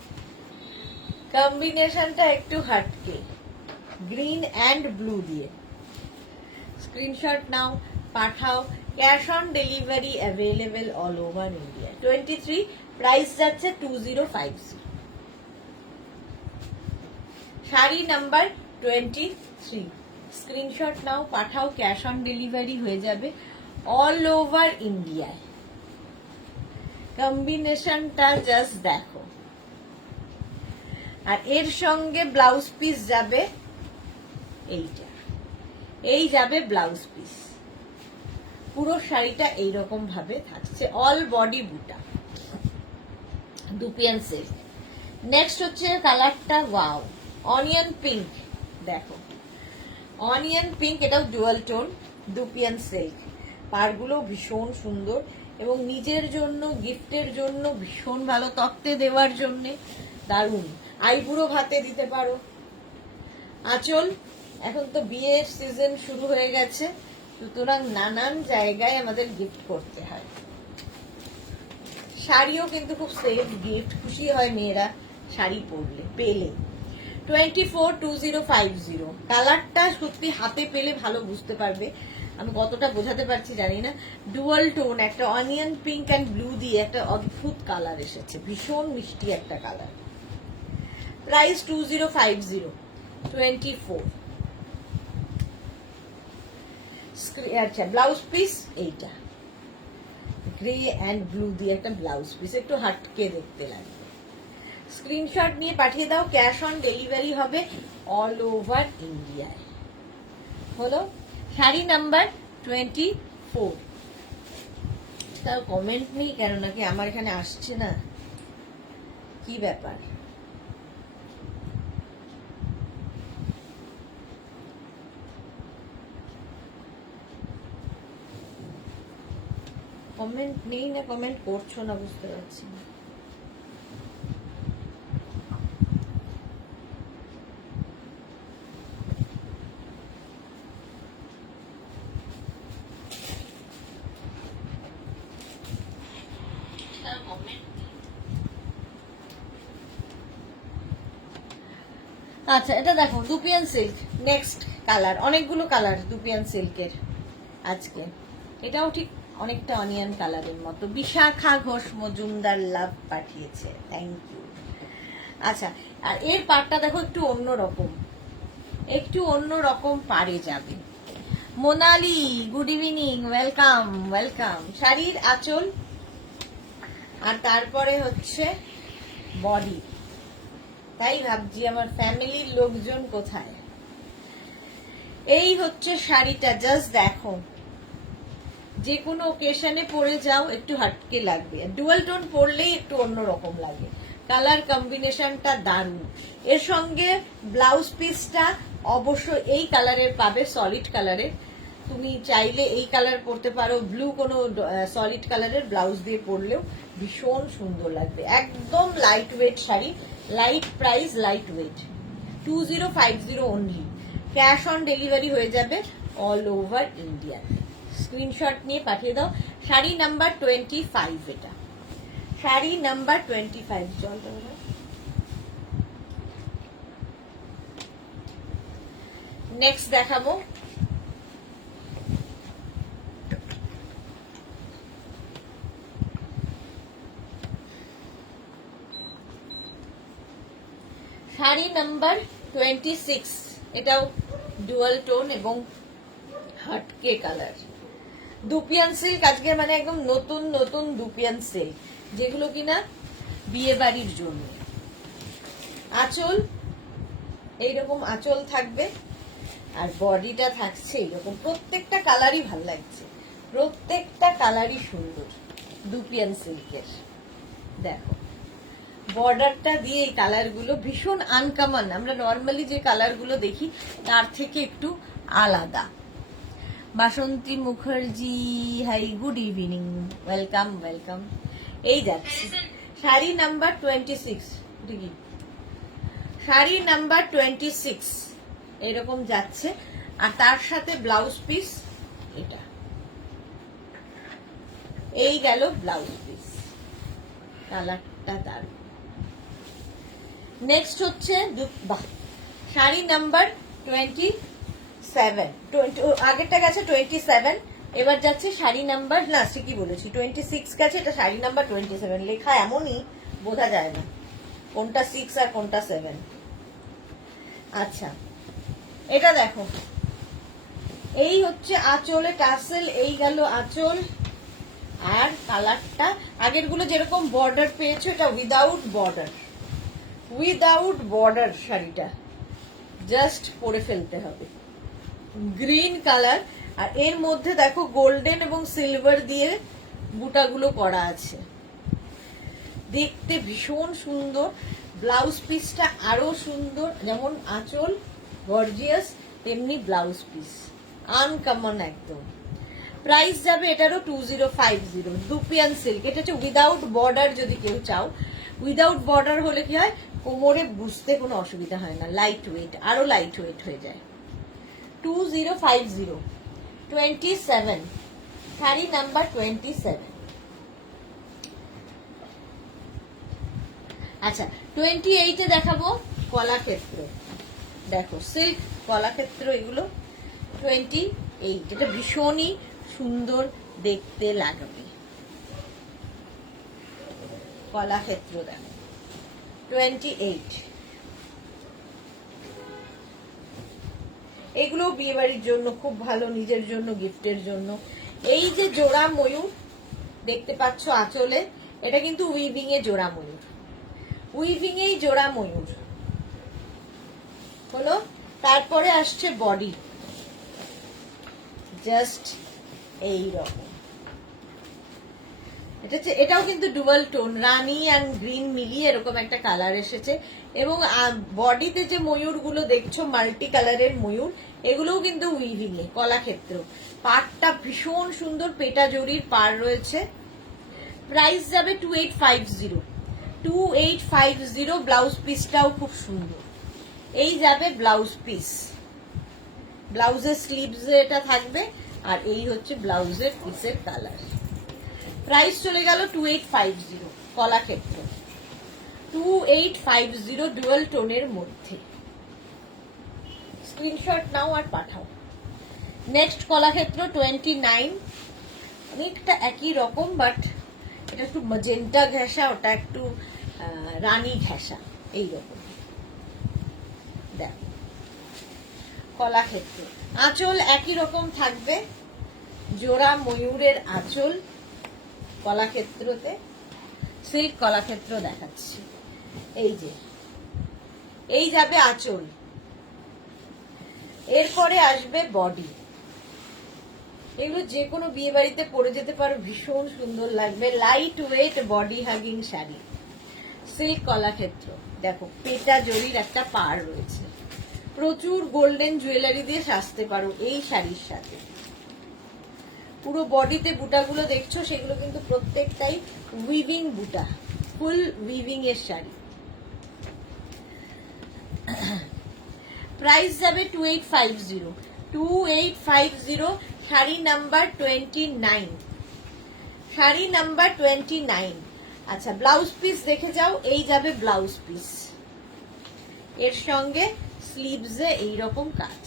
কম্বিনেশনটা একটু হটকে, গ্রিন অ্যান্ড ব্লু দিয়ে। Screenshot now, Pathao, cash on delivery available all over India. 23, price যাচ্ছে 2050। Sari number 23, screenshot now, Pathao, cash on delivery হয়ে যাবে অল ওভার ইন্ডিয়ায়। কম্বিনেশনটা জাস্ট দেখো, আর এর সঙ্গে ব্লাউজ পিস যাবে এইটা, এই যাবে ব্লাউজ পিস। পুরো শাড়িটা এইরকম ভাবে থাকছে, অল বডি বুটা, দুপিয়ান সিল্ক। নেক্সট হচ্ছে কালারটা, ওয়াও, অনিয়ন পিঙ্ক, দেখো অনিয়ন পিঙ্ক, এটাও ডুয়াল টোন, দুপিয়ান সিল্ক, পাড়গুলো ভীষণ সুন্দর এবং নিজের জন্য গিফটের জন্য ভীষণ ভালো, তক্তে দেওয়ার জন্য দারুণ। আইবুড়ো ভাতে দিতে পারো। আঁচল, এখন তো বিয়ের সিজন শুরু হয়ে গেছে, সুতরাং নানান জায়গায় আমাদের গিফট করতে হয়। শাড়িও কিন্তু খুব সেফ গিফট, খুশি হয় মেয়েরা শাড়ি পরলে পেলে। 242050 কালারটা সত্যি হাতে পেলে ভালো বুঝতে পারবে, আমি কতটা বোঝাতে পারছি জানি না। ডুয়াল টোন, একটা অনিয়ন পিঙ্ক অ্যান্ড ব্লু দিয়ে একটা অদ্ভুত কালার এসেছে, ভীষণ মিষ্টি একটা কালার। প্রাইস 2050, 24। আচ্ছা, ব্লাউজ পিস এইটা গ্রে অ্যান্ড ব্লু দিয়ে একটা ব্লাউজ পিস, একটু হাটকে দেখতে লাগবে। স্ক্রিনশট নিয়ে পাঠিয়ে দাও, ক্যাশ অন ডেলিভারি হবে অল ওভার ইন্ডিয়ায়। হলো শাড়ি নাম্বার 24। তার কমেন্ট নেই কেন, নাকি আমার এখানে আসছে না, কি ব্যাপার? কমেন্ট নেই না কমেন্ট করছো না বুঝতে পারছি না। আচ্ছা, এটা দেখো দুপিয়ান সিল্ক, নেক্সট কালার, অনেকগুলো কালার দুপিয়ান সিল্কের আজকে। এটাও ঠিক অনেকটা অনিয়ন কালারের মতো। বিশাখা ঘোষ মজুমদার লাভ পাঠিয়েছে, থ্যাংক ইউ। আচ্ছা, আর এর পাড়টা দেখো একটু অন্যরকম, একটু অন্যরকম পাড়ে যাবে। Monali, good evening, welcome welcome. শাড়ির আঁচল আর তারপরে হচ্ছে বডি। তাই ভাবছি আমার ফ্যামিলির লোকজন কোথায়। এই হচ্ছে শাড়িটা, জাস্ট দেখো, যে কোনো ওকেশনে পরে যাও একটু হাটকে লাগবে, ডুয়াল টোন পরলেই একটু অন্যরকম লাগে। কালার কম্বিনেশনটা দারুণ। এর সঙ্গে ব্লাউজ পিসটা অবশ্যই এই কালারের পাবে, সলিড কালারের। তুমি চাইলে এই কালার পরতে পারো, ব্লু কোনো সলিড কালারের ব্লাউজ দিয়ে পরলেও ভীষণ সুন্দর লাগবে। একদম light weight sari, light price, light weight. 2050 only. Cash on delivery হয়ে যাবে অল ওভার ইন্ডিয়া। স্ক্রিনশট নিয়ে পাঠিয়ে দাও। শাড়ি নাম্বার 25 এটা, শাড়ি নাম্বার 25। চল নেক্সট দেখাবো। শাড়ি নাম্বার 26, এটাও ডুয়াল টোন এবং হাটকে কালার। দুপিয়ান সিল্ক আজকে মানে একদম নতুন নতুন দুপিয়ান সিল্ক, যেগুলো কিনা বিয়ে বাড়ির জন্য। আঁচল এইরকম আঁচল থাকবে আর বডিটা থাকছে এইরকম। প্রত্যেকটা কালারই ভাল লাগছে, প্রত্যেকটা কালারই সুন্দর দুপিয়ান সিল্কের। দেখো বর্ডারটা দিয়ে এই কালারগুলো ভীষণ আনকমন, আমরা নর্মালি যে কালারগুলো দেখি তার থেকে একটু আলাদা। Basanti Mukherjee, hi, good evening, welcome welcome. এই যাচ্ছে শাড়ি নাম্বার 26, দেখি শাড়ি নাম্বার 26 এরকম যাচ্ছে। আর তার সাথে ব্লাউজ পিস এটা, এই গেল ব্লাউজ পিস, কালারটা দারুণ। নেক্সট হচ্ছে শাড়ি নাম্বার 27, আগেরটা গেছে 27, এবার যাচ্ছে শাড়ি নাম্বার, না ঠিকই বলেছি 26 গেছে, এটা শাড়ি নাম্বার 27। লেখা এমনই বোঝা যায় না কোনটা 6 আর কোনটা 7। আচ্ছা, এটা দেখো, এই হচ্ছে আঁচলে টাসেল, এই গেল আঁচল। আর কালারটা আগের গুলো যেরকম বর্ডার পেয়েছো, এটা উইদাউট বর্ডার, উইদাউট বর্ডার শাড়িটা জাস্ট পরে ফেলতে হবে। গ্রিন কালার, আর এর মধ্যে দেখো গোল্ডেন এবং সিলভার দিয়ে বুটাগুলো করা আছে, দেখতে ভীষণ সুন্দর। ব্লাউজ পিসটা আরো সুন্দর, যেমন আঁচল গর্জিয়াস তেমনি ব্লাউজ পিস আনকমন একদম। প্রাইস যাবে এটারও 2050, দুপিয়ান সিল্ক। এটা হচ্ছে উইদাউট বর্ডার, যদি কেউ চাও। উইদাউট বর্ডার হলে কি হয়, কোমরে বুঝতে কোনো অসুবিধা হয় না, লাইট ওয়েট, আরো লাইট ওয়েট হয়ে যায়। 2050, 27, শাড়ি নাম্বার 27। আচ্ছা, 28-এ দেখাবো কলাক্ষেত্র। দেখো সিল্ক কলাক্ষেত্র, এগুলো 28। এটা ভীষণই সুন্দর দেখতে লাগবে। কলাক্ষেত্র দেখো 28। এগুলো বিয়ে বাড়ির জন্য খুব ভালো, নিজের জন্য, গিফটের জন্য। এই যে জোড়া ময়ূর দেখতে পাচ্ছ আঁচলে, এটা কিন্তু উইভিং এ জোড়া ময়ূর, উইভিং এই জোড়া ময়ূর হলো। তারপরে আসছে বডি, জাস্ট এই রকম। এটাও কিন্তু dual tone, Rani and green মিলিয়ে এরকম একটা কালার এসেছে। এবং বডিতে যে ময়ূর গুলো দেখছো, মাল্টি কালারের ময়ূর, এগুলোও কিন্তু উইভিং এ কলাক্ষেত্র। পাড়টা ভীষণ সুন্দর, পেটা জরির পাড় রয়েছে। প্রাইস যাবে 2850, 2850। ব্লাউজ পিসটাও খুব সুন্দর। এই যাবে ব্লাউজ পিস, ব্লাউজের স্লিভস এটা থাকবে, আর এই হচ্ছে ব্লাউজের পিসের কালার। প্রাইস চলে গেল 2850, কলাক্ষেত্র 2850, ডুয়াল টোনের মধ্যে। স্ক্রিনশট নাও আর পাঠাও। নেক্সট কলাক্ষেত্র 29, অনেকটা একই রকম, বাট এটা একটু ম্যাজেন্টা ঘেঁষা, ওটা একটু রানী ঘেঁষা, এইরকম। দেখো কলাক্ষেত্র, আঁচল একই রকম থাকবে, জোড়া ময়ূরের আঁচল কলাক্ষেত্রতে। সিল্ক কলাক্ষেত্র দেখাচ্ছি, এই যে এই যাবে আঁচল। এরপরে আসবে বডি। এগুলো যে কোনো বিয়ে বাড়িতে পরে যেতে পারো, ভীষণ সুন্দর লাগবে। Light weight body hugging sari, silk Kalakshetra. দেখো পেটা জরির একটা পাড় রয়েছে, প্রচুর গোল্ডেন জুয়েলারি দিয়ে সাজতে পারো এই শাড়ির সাথে। পুরো বডিতে বুটাগুলো দেখছো, সেগুলো কিন্তু প্রত্যেকটাই উইভিং বুটা, ফুল উইভিং এর শাড়ি। প্রাইস যাবে 2850, 2850, শাড়ি নাম্বার 29, শাড়ি নাম্বার 29। আচ্ছা, ব্লাউজ পিস দেখে যাও, এই যাবে ব্লাউজ পিস, এর সঙ্গে স্লিভসে এইরকম কাজ।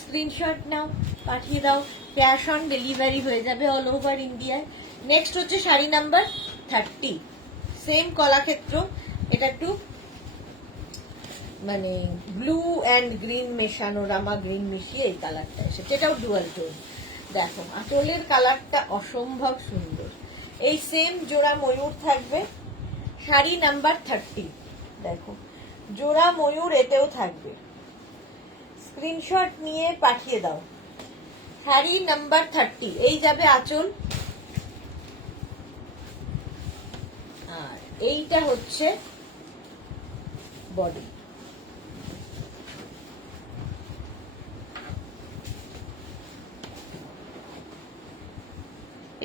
স্ক্রিনশট নাও, পাঠিয়ে দাও, ক্যাশ অন ডেলিভারি হয়ে যাবে অল ওভার ইন্ডিয়ায়। নেক্সট হচ্ছে শাড়ি নাম্বার 30, সেম কলাক্ষেত্র। এটা একটু মানে ব্লু অ্যান্ড গ্রিন মেশানো, রামা গ্রিন মিশিয়ে এই কালারটা এসেছে, এটাও ডুয়াল টোন। দেখো আঁচলের কালারটা অসম্ভব সুন্দর। এই সেম জোড়া ময়ূর থাকবে, শাড়ি নাম্বার 30। দেখো জোড়া ময়ূর এতেও থাকবে, স্ক্রিনশট নিয়ে পাঠিয়ে দাও। শাড়ি নাম্বার 30, এই যাবে আঁচল, আর এইটা হচ্ছে বডি।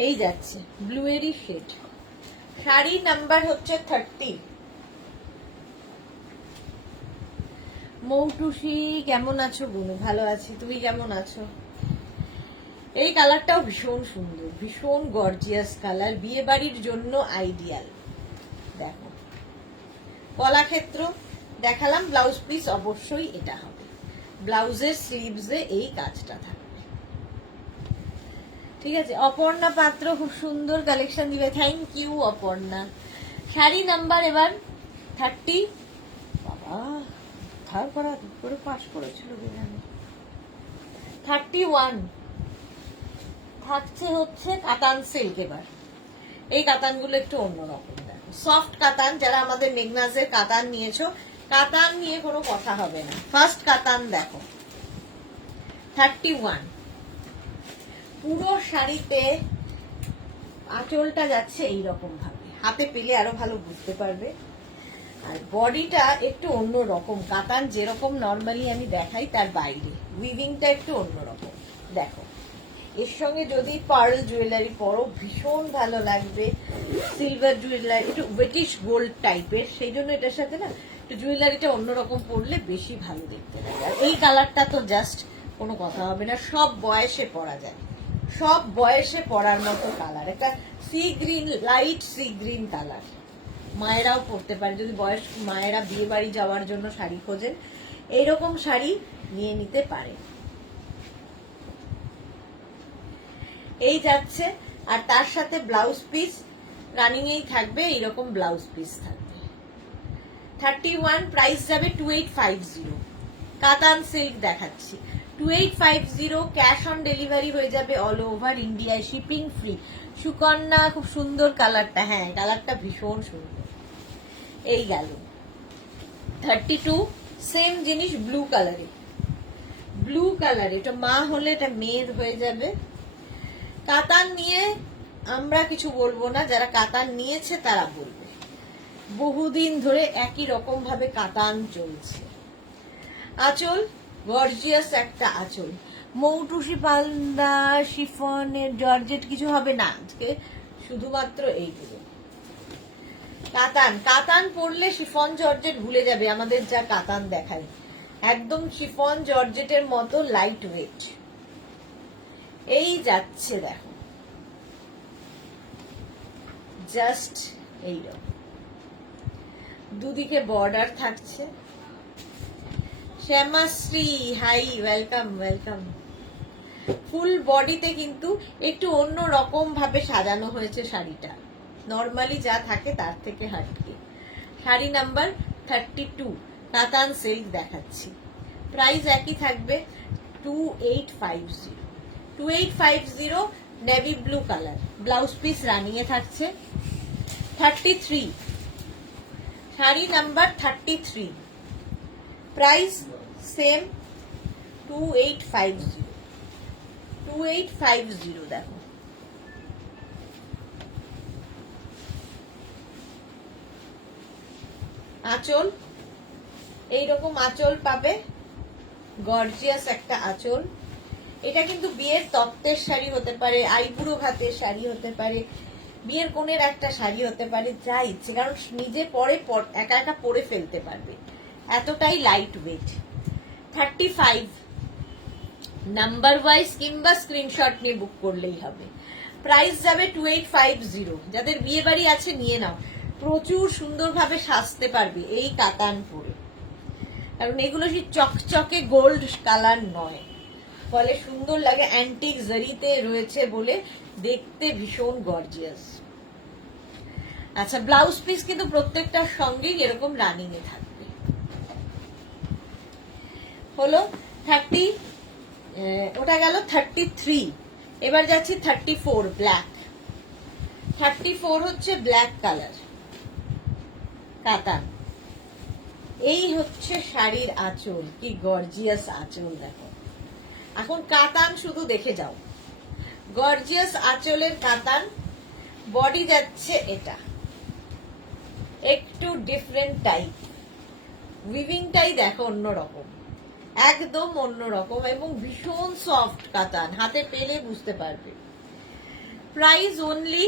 এই যাচ্ছে ব্লুয়েরি শেড, শাড়ি নাম্বার হচ্ছে 30। মৌটুসি কেমন আছো বুনু? ভালো আছি, তুমি কেমন আছো? এই কালারটাও ভীষণ সুন্দর, ভীষণ গর্জিয়াস কালার, বিয়ে বাড়ির জন্য আইডিয়াল। দেখো কলাক্ষেত্র দেখালাম, ব্লাউজ পিস অবশ্যই এটা হবে, ব্লাউজের স্লিভসে এই কাজটা থাকবে। ঠিক আছে, অপর্ণা পাত্র খুব সুন্দর কালেকশন দিবে, thank you Aparna. Sari number এবার 30। বাবা ধার করা করে পাশ করেছিল, 31 থাকছে হচ্ছে কাতান সিল্ক। এবার এই কাতানগুলো একটু অন্যরকম, দেখো সফট কাতান। যারা আমাদের মেঘনাজের কাতান নিয়েছো, কাতান নিয়ে কোনো কথা হবে না। ফার্স্ট কাতান দেখো 31, পুরো শাড়িতে আঁচলটা যাচ্ছে এইরকম ভাবে, হাতে পেলে আরো ভালো বুঝতে পারবে। আর বডিটা একটু অন্যরকম, কাতান যেরকম নর্মালি আমি দেখাই তার বাইরে উইভিংটা একটু অন্যরকম। দেখো, এর সঙ্গে যদি পার্ল জুয়েলারি পরো ভীষণ ভালো লাগবে, সিলভার জুয়েলারি, একটু ব্রিটিশ গোল্ড টাইপের, সেই জন্য এটার সাথে না একটু জুয়েলারিটা অন্যরকম পরলে বেশি ভালো দেখতে লাগে। আর এই কালারটা তো জাস্ট কোনো কথা হবে না, সব বয়সে পরা যায়, সব বয়সে পরার মতো কালার। একটা sea green, light sea green colour, মায়েরাও পরতে পারে যদি বয়স, মায়েরা বিয়ে বাড়ি যাওয়ার জন্য শাড়ি খোঁজেন, এইরকম শাড়ি নিয়ে নিতে পারে। এই যাচ্ছে, আর তার সাথে ব্লাউজ পিস রানিং এই থাকবে, এইরকম ব্লাউজ পিস থাকবে। 31 প্রাইস যাবে 2850। কাতান সিল্ক দেখাচ্ছি 2850, ক্যাশ অন ডেলিভারি হয়ে যাবে অল ওভার ইন্ডিয়ায়, শিপিং ফ্রি। সুকন্যা, খুব সুন্দর কালারটা, হ্যাঁ কালারটা ভীষণ সুন্দর। এই গেল 32, সেম জিনিস ব্লু কালারে, ব্লু কালারে, এটা মা হলে এটা মেয়ের হয়ে যাবে। কাতান নিয়ে আমরা কিছু বলবো না, যারা কাতান নিয়েছে তারা বলবে, বহুদিন ধরে একই রকম ভাবে কাতান চলছে। আঁচল গর্জিয়াস একটা আঁচল, মৌটুসি পালদা শিফনের জর্জেট কিছু হবে না আজকে, শুধুমাত্র এইগুলো কাতান। কাতান পরলে শিফন জর্জেট ভুলে যাবে, আমাদের যা কাতান দেখায় একদম শিফন জর্জেটের মতো লাইট ওয়েট। এই যাচ্ছে দেখো, জাস্ট এইরকম দুদিকে বর্ডার থাকছে। Shyamashree, hi, welcome welcome. Full বডিতে কিন্তু একটু অন্য রকম ভাবে সাজানো হয়েছে শাড়িটা, নর্মালি যা থাকে তার থেকে হাটকে। শাড়ি নাম্বার 32, কাতান সিল্ক দেখাচ্ছি, প্রাইস একই থাকবে 2850। 2850, navy blue colour, blouse piece রানিয়ে থাকছে। 33, শাড়ি নাম্বার 33, প্রাইস সেম 2850। 2850 দেখো, আঁচল এইরকম আঁচল পাবে, গর্জিয়াস একটা আঁচল। এটা কিন্তু বিয়ের তত্ত্বের শাড়ি হতে পারে, আইবুড়ো ভাতের শাড়ি হতে পারে, বিয়ের কোণের একটা শাড়ি হতে পারে, যা ইচ্ছে, কারণ নিজে পরে একা একা পরে ফেলতে পারবে, এতটাই লাইট ওয়েট। 35, নাম্বার ওয়াইজ কিংবা স্ক্রিনশট নিয়ে বুক করলেই হবে। প্রাইস যাবে 2850। যাদের বিয়ে বাড়ি আছে নিয়ে নাও, প্রচুর সুন্দরভাবে সাজতে পারবে এই কাতান পরে, কারণ এগুলো সেই চকচকে গোল্ড কালার নয়, ফলে সুন্দর লাগে, অ্যান্টিক জারিতে রয়েছে বলে দেখতে ভীষণ গর্জিয়াস। আচ্ছা, ব্লাউজ পিস কিন্তু প্রত্যেকটার সঙ্গেই এরকম রানিং এ থাকবে। হলো 30, ওটা গেল 33। এবার যাচ্ছি 34, ব্ল্যাক। 34 হচ্ছে ব্ল্যাক কালার, কাতান। এই হচ্ছে শাড়ির আঁচল, কি গর্জিয়াস আঁচল দেখো। এখন কাতান শুধু দেখে যাও, গর্জিয়াস আঁচলের কাতান। বডি যাচ্ছে এটা একটু ডিফারেন্ট টাইপ, উইভিংটাই দেখো অন্যরকম, একদম অন্যরকম, এবং ভীষণ সফট কাতান, হাতে পেলে বুঝতে পারবে। Price only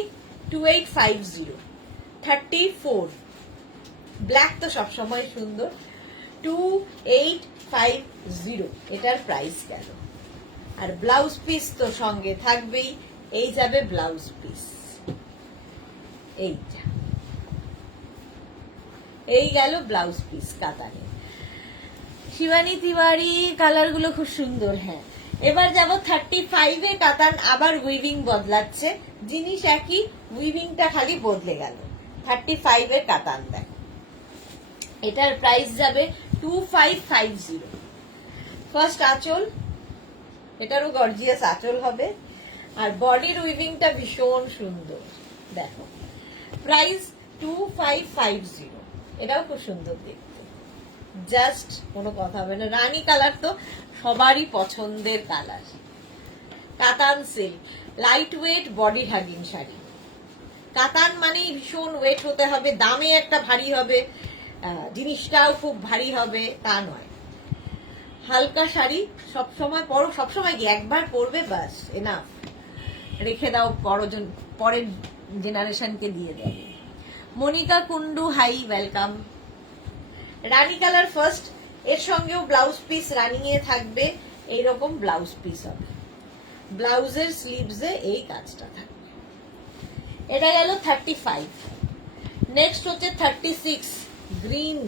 2850। 34, ব্ল্যাক তো সবসময় সুন্দর। 2850 এটার প্রাইস গেল। আর ব্লাউজ পিস তো সঙ্গে থাকবেই, এই যাবে ব্লাউজ পিস, এইটা, এই গেল ব্লাউজ পিস কাতানে। শিবানী তিওয়ারি, কালার গুলো খুব সুন্দর। হ্যাঁ, এবার যাব 35-এ। কাতান আবার উইভিং বদলাচ্ছে, জিনিস একই, উইভিংটা খালি বদলে গেল। 35-এ কাতান দেখ, এটার প্রাইস যাবে 2550। ফার্স্ট আঁচল, এটারও গর্জিয়াস আঁচল হবে, আর বডির উইভিংটা ভীষণ সুন্দর দেখো। প্রাইস 2550, এটাও খুব সুন্দর দেখতে, জাস্ট কোনো কথা হবে না। রানী কালার তো সবারই পছন্দের কালার। কাতান silk, light weight body hugging sari. কাতান মানেই ভীষণ ওয়েট হতে হবে, দামে একটা ভারী হবে, জিনিসটাও খুব ভারী হবে তা নয়। হালকা শাড়ি সবসময় পরো, সবসময় কি একবার পরবে বাস এনাফ, রেখে দাও পরের জেনারেশনকে দিয়ে দেবে। Monika Kundu hi, welcome. রানী কালার ফার্স্ট, এর সঙ্গেও ব্লাউজ পিস রানিং এ থাকবে, এইরকম ব্লাউজ পিস হবে, ব্লাউজের স্লিভসে এই কাজটা থাকবে। এটা গেল 35। নেক্সট হচ্ছে 36 গ্রিন।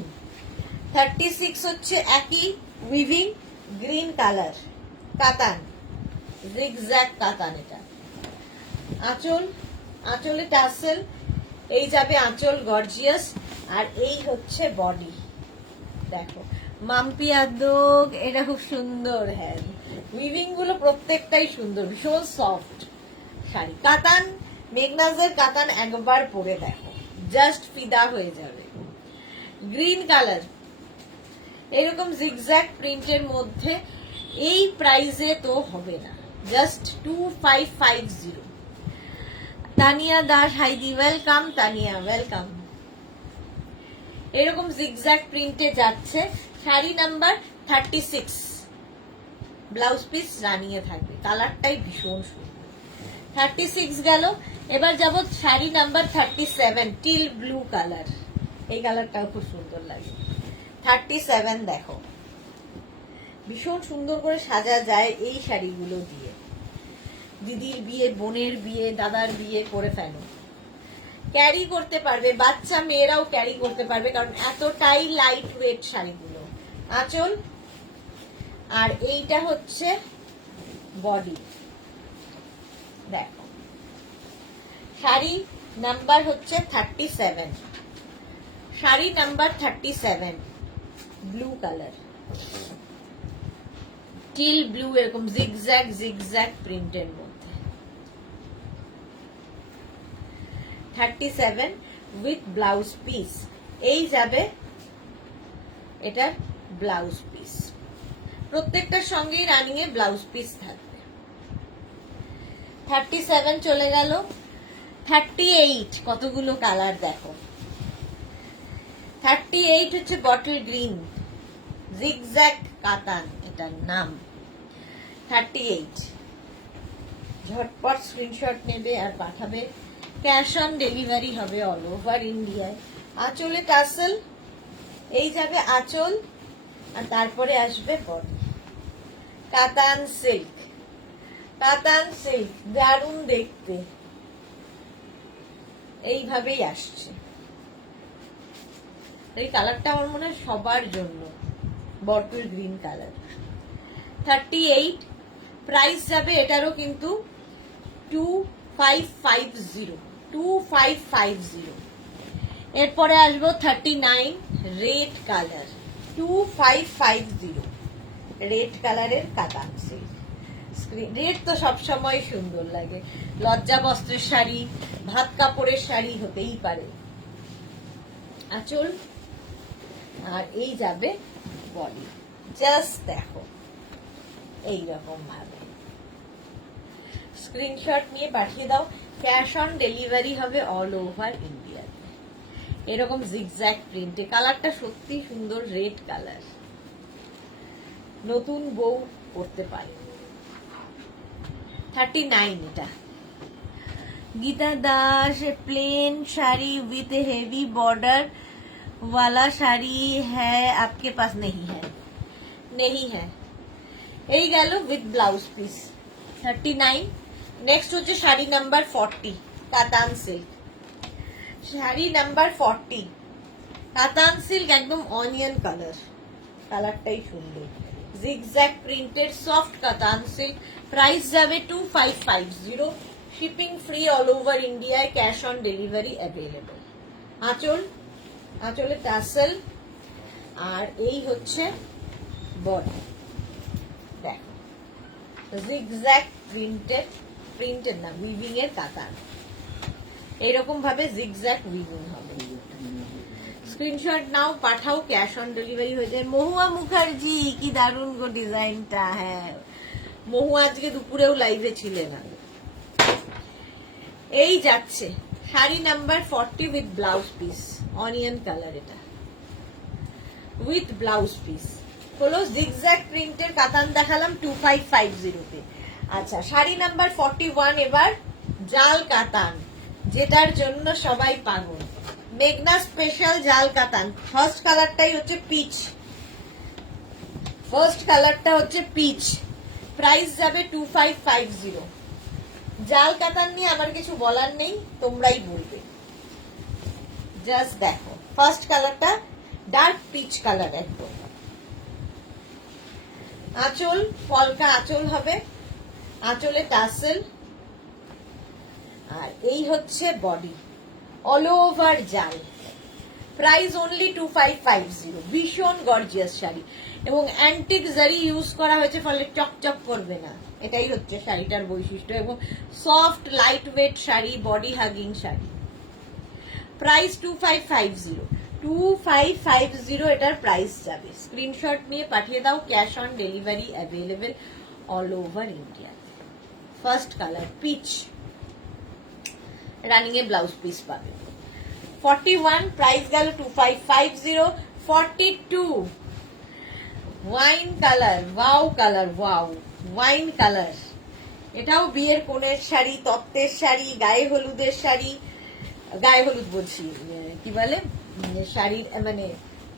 36 হচ্ছে একই উইভিং গ্রিন কালার, কাতান, জিগজ্যাগ কাতান। এটা আঁচল, আঁচলে টাসেল, এই যাবে আঁচল গর্জিয়াস, আর এই হচ্ছে বডি। দেখো মাম্পি আদোগ, এটা খুব সুন্দর। হ্যাঁ, উইভিং গুলো প্রত্যেকটাই সুন্দর, ভীষণ সফট শাড়ি। কাতান, মেঘনাজের কাতান একবার পরে দেখো, জাস্ট ফিদা হয়ে যাবে। গ্রিন কালার, এরকম জিগজ্যাগ প্রিন্টের মধ্যে, এই প্রাইসে তো হবে না, জাস্ট 2550। তানিয়া দাস হাইদি, ওয়েলকাম তানিয়া, ওয়েলকাম। এরকম জিগজ্যাগ প্রিন্টে যাচ্ছে, শাড়ি নাম্বার 36, ব্লাউজ পিস রানিয়ে থাকবে, কালারটাই ভীষণ সুন্দর। 36 গেল, এবার যাব sari number 37, teal blue colour, এই কালারটাও খুব সুন্দর লাগে। 37 দেখো, ভীষণ সুন্দর করে সাজা যায় এই শাড়িগুলো দিয়ে। দিদির বিয়ে, বোনের বিয়ে, দাদার বিয়ে করে ফেলো, ক্যারি করতে পারবে, বাচ্চা মেয়েরাও ক্যারি করতে পারবে, কারণ এতটাই লাইট ওয়েট শাড়িগুলো। আঁচল, আর এইটা হচ্ছে বডি। দেখো শাড়ি নাম্বার হচ্ছে 37, sari number 37 blue colour, teal blue, এরকম জিগজ্যাগ জিগজ্যাগ প্রিন্টের মধ্যে। 37 উইথ ব্লাউজ পিস, এই যাবে এটার ব্লাউজ পিস, প্রত্যেকটার সঙ্গেই রানিং এ ব্লাউজ পিস থাকবে। 37 চলে গেল। 38 কতগুলো কালার দেখো। 38 হচ্ছে বটল গ্রিন, জিগজ্যাগ কাতান এটার নাম। 38 ঝটপট স্ক্রিনশট নেবে আর পাঠাবে, ক্যাশ অন ডেলিভারি হবে অল ওভার ইন্ডিয়ায়। আঁচলে টাসেল, এই যাবে আঁচল, আর তারপরে আসবে বডি। কাতান সিল্ক, কাতান সিল্ক দারুণ দেখতে, এইভাবেই আসছে। এই কালারটা আমার মনে হয় সবার জন্য, বটল গ্রিন কালার। 38 প্রাইস যাবে এটারও কিন্তু 2550। এরপরে আসবো 39 রেড কালার, 2550 রেড কালারের কাতান সিল্ক। রেড তো সবসময় সুন্দর লাগে, লজ্জা বস্ত্রের শাড়ি, ভাত কাপড়ের শাড়ি হতেই পারে। আঁচল, আর এই যাবে বডি। জাস্ট দেখো এইরকম ভাবে স্ক্রিনশট নিয়ে পাঠিয়ে দাও, ক্যাশ অন ডেলিভারি হবে অল ওভার ইন্ডিয়াতে। এরকম জিগজ্যাগ প্রিন্টে, কালারটা সত্যি সুন্দর, রেড কালার, নতুন বউ পরতে পারে। 39 এটা। Geeta Das, plain sari with heavy border वाला साड़ी है आपके पास? नहीं है, नहीं है। এই গেল উইথ ব্লাউজ পিস 39। নেক্সট হচ্ছে শাড়ি নাম্বার 40, কাতান সিল্ক। শাড়ি নাম্বার 40 কাতান সিল্ক, একদম অনিয়ন কালার, কালারটাই সুন্দর, জিগজ্যাগ প্রিন্টেড সফট কাতান সিল্ক। প্রাইস যাবে 2550, শিপিং ফ্রি অল ওভার ইন্ডিয়ায়, ক্যাশ অন ডেলিভারি অ্যাভেলেবল। আঁচল, আঁচলে টাসেল, আর এই হচ্ছে বডি। দেখো জিগজ্যাগ প্রিন্টেড না, উইভিং এর কাতান, এরকম ভাবে জিগজ্যাগ উইভিং হবে। Screenshot now, Pathao, cash on delivery হয়ে যায়। মহুয়া মুখার্জি, কি দারুণ গো ডিজাইনটা। হ্যাঁ, মহুয়া আজকে দুপুরেও লাইভে ছিলেন। এই যাচ্ছে sari number 40 with blouse piece, onion colour. এটা উইথ ব্লাউজ পিস। হলো জিগজ্যাগ প্রিন্টের কাতান দেখালাম 2550 তে। আচ্ছা, শাড়ি নাম্বার 41 এবার জাল কাতান, যেটার জন্য সবাই পাগল। মেঘনা স্পেশাল জাল কাতান। ফার্স্ট কালারটাই হচ্ছে পিচ, ফার্স্ট কালারটা হচ্ছে পিচ। প্রাইস যাবে 2550। জাল কাতান নিয়ে আমার কিছু বলার নেই, তোমরাই বলবে। জাস্ট দেখো ফার্স্ট কালারটা ডার্ক পিচ কালার একদম। আঁচল পলকা আঁচল হবে, আঁচলে টাসেল, আর এই হচ্ছে বডি, অল ওভার জাল। Price only 2550। ভীষণ গর্জিয়াস শাড়ি এবং অ্যান্টিক জারি ইউজ করা হয়েছে, ফলে চকচক করবে না, এটাই হচ্ছে শাড়িটার বৈশিষ্ট্য। এবং soft light weight sari, body hugging sari. Price 2550, 2550 এটার প্রাইস যাবে। স্ক্রিনশট নিয়ে পাঠিয়ে দাও, cash on delivery available all over India. First colour pitch, running A blouse piece পাবে। 41 প্রাইস গেল 2550। 42 wine colour, wow colour, wow wine colour. এটাও বিয়ের কোণের শাড়ি, তত্ত্বের শাড়ি, গায়ে হলুদের শাড়ি, গায়ে হলুদ বলছি কি বলে শাড়ির মানে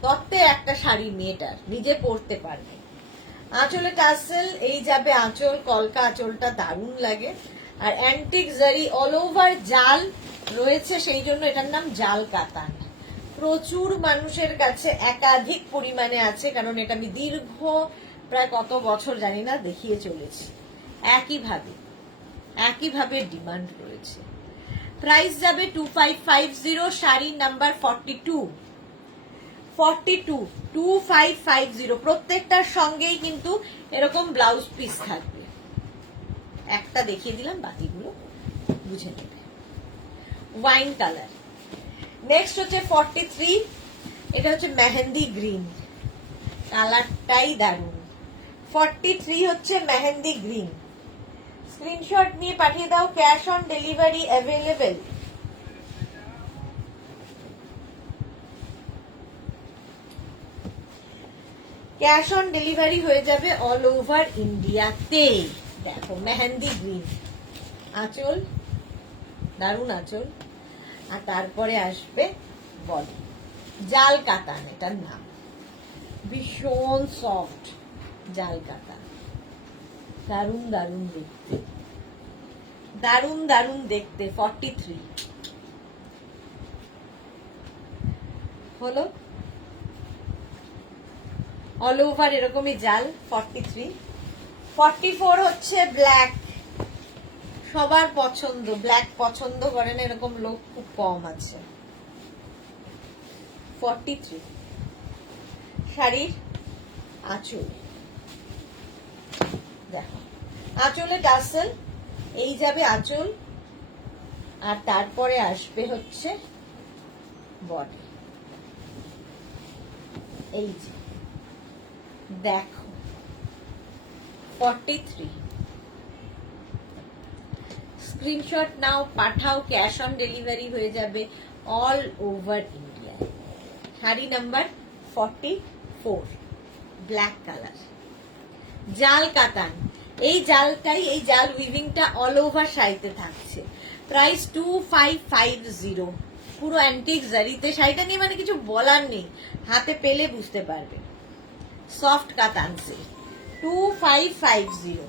তত্ত্বের একটা শাড়ি, মেয়েটার নিজে পরতে পারবে। আঁচলে টাসেল, এই যাবে আঁচল, কলকা আঁচলটা দারুণ লাগে। আর অ্যান্টিক জারি অল ওভার জাল রয়েছে, সেই জন্য এটার নাম জাল কাতান। প্রচুর মানুষের কাছে একাধিক পরিমাণে আছে, কারণ এটা আমি দীর্ঘ প্রায় কত বছর জানি না দেখিয়ে চলেছি। একইভাবে ডিমান্ড রয়েছে। প্রাইস যাবে 2550। শাড়ি নাম্বার 42, 2550। প্রত্যেকটার সঙ্গেই কিন্তু এরকম ব্লাউজ পিস থাকবে। একটা দেখিয়ে দিলাম, বাকিগুলো বুঝে নেবে। Wine colour. নেক্সট হচ্ছে 43, এটা হচ্ছে মেহেন্দি গ্রিন, কালারটাই দারুণ। 43 হচ্ছে মেহেন্দি গ্রিন। স্ক্রিনশট নিয়ে পাঠিয়ে দাও, cash on delivery available. Cash on delivery হয়ে যাবে অল ওভার ইন্ডিয়াতে। দেখো মেহেন্দি গ্রিন, আঁচল দারুণ আঁচল, আর তারপরে আসবে বডি, জাল কাতান এটার নাম। ভীষণ সফট জাল কাতান, দারুণ দারুণ দেখতে, দারুণ দারুণ দেখতে। 43 হলো অল ওভার এরকমই জাল। 43। 44 হচ্ছে ব্ল্যাক, সবার পছন্দ, ব্ল্যাক পছন্দ করে না এরকম লোক খুব কম আছে। 43 শাড়ির আঁচল দেখো, আঁচলে টাসেল, এই যাবে আঁচল, আর তারপরে আসবে হচ্ছে বডি। এই যে দেখো 43। Screenshot now, Pathao, cash on delivery হয়ে যাবে all over India. Sari number 44, black colour, জাল কাতান। এই জালটাই, এই জাল উইভিংটা অল ওভার শাড়িতে থাকছে। প্রাইস 2550, পুরো অ্যান্টিক জারিতে। শাড়িটা নিয়ে মানে কিছু বলার নেই, হাতে পেলে বুঝতে পারবে। সফট কাতান সে 2550।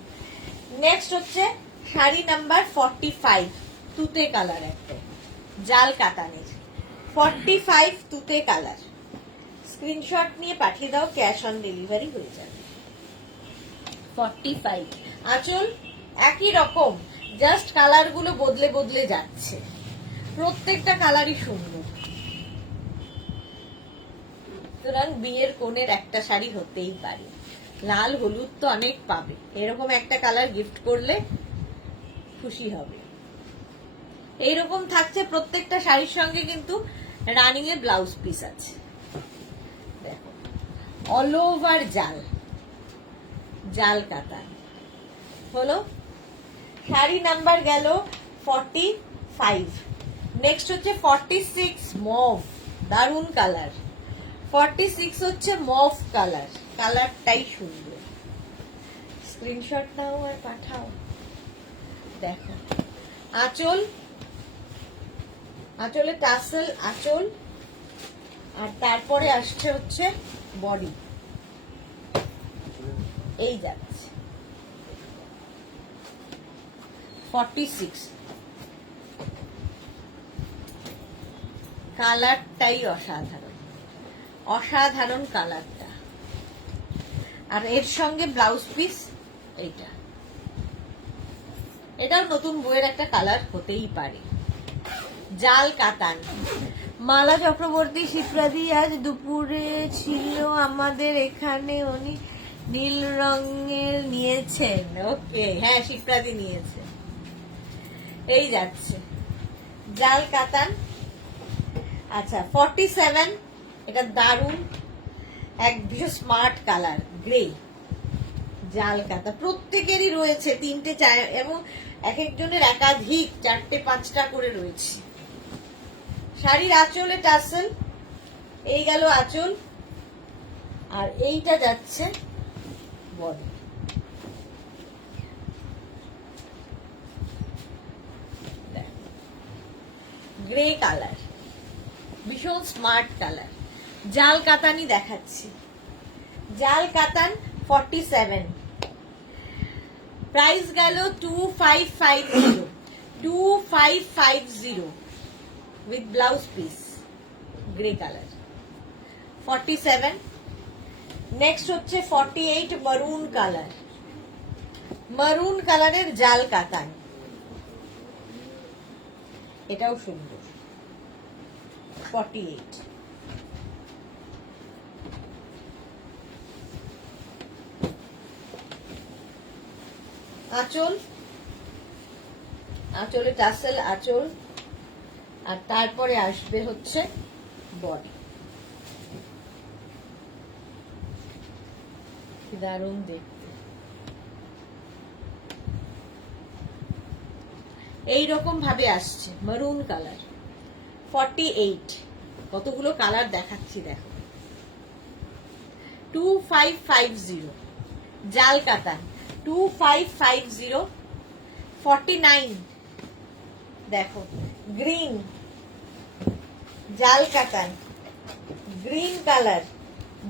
নেক্সট হচ্ছে শাড়ি নাম্বার 45, তুতে কালার, একটা জাল কাতানের। 45 তুতে কালার। স্ক্রিনশট নিয়ে পাঠিয়ে দাও, ক্যাশ অন ডেলিভারি হয়ে যাবে। 45 আঁচল একই রকম, জাস্ট কালার গুলো বদলে বদলে যাচ্ছে, প্রত্যেকটা কালারই সুন্দর। সুতরাং বিয়ের কোণের একটা শাড়ি হতেই পারে। লাল হলুদ তো অনেক পাবে, এরকম একটা কালার গিফট করলে খুশি হবে। এইরকম থাকছে প্রত্যেকটা শাড়ির সঙ্গে, কিন্তু রানিং এ ব্লাউজ পিস আছে। দেখো অল ওভার জাল, জাল কাতান হলো। শাড়ি নাম্বার গেল 45। নেক্সট হচ্ছে 46 মভ, দারুন কালার। 46 হচ্ছে মফ কালার, কালারটাই সুন্দর। স্ক্রিনশট নাও আর পাঠাও। দেখো আঁচল, আঁচলে টাসেল আঁচল, আর তারপরে আসছে হচ্ছে বডি, এই যাচ্ছে 46। কালারটাই অসাধারণ, অসাধারণ কালারটা। আর এর সঙ্গে ব্লাউজ পিস এইটা, এটাও নতুন বইয়ের একটা কালার হতেই পারে। জাল কাতান। মালা চক্রবর্তী, শিপ্রাদি আজ দুপুরে ছিল আমাদের এখানে, উনি নীল রঙের নিয়েছেন। ওকে, হ্যাঁ শিপ্রাদি নিয়েছে। এই যাচ্ছে জাল কাতান। আচ্ছা 47, এটা দারুণ, এক ভীষণ স্মার্ট কালার, গ্রে জাল কাতা। প্রত্যেকেরই রয়েছে 3টে 4 এবং এক একজনের একাধিক 4টে 5টা করে রয়েছে। শাড়ির আঁচলে টাসেল, এই গেল আঁচল, আর এইটা যাচ্ছে বডি। গ্রে কালার, ভীষণ স্মার্ট কালার। জাল কাতানি দেখাচ্ছি, জাল কাতান 47, প্রাইস গেল 2550, 2550 with blouse piece, grey colour 47। Next হচ্ছে 48 মারুন কালার, মারুন কালারের জাল কাতান, এটাও সুন্দর 48। আঁচল, আঁচলে টাসেল আঁচল, আর তারপরে আসবে হচ্ছে বডি। কি দারুণ দেখতে। এইরকম ভাবে আসছে মারুন কালার 48। কতগুলো কালার দেখাচ্ছি দেখো। 2550 জাল কাতান, 2550। 49 দেখো গ্রিন জাল কাতান, গ্রিন কালার,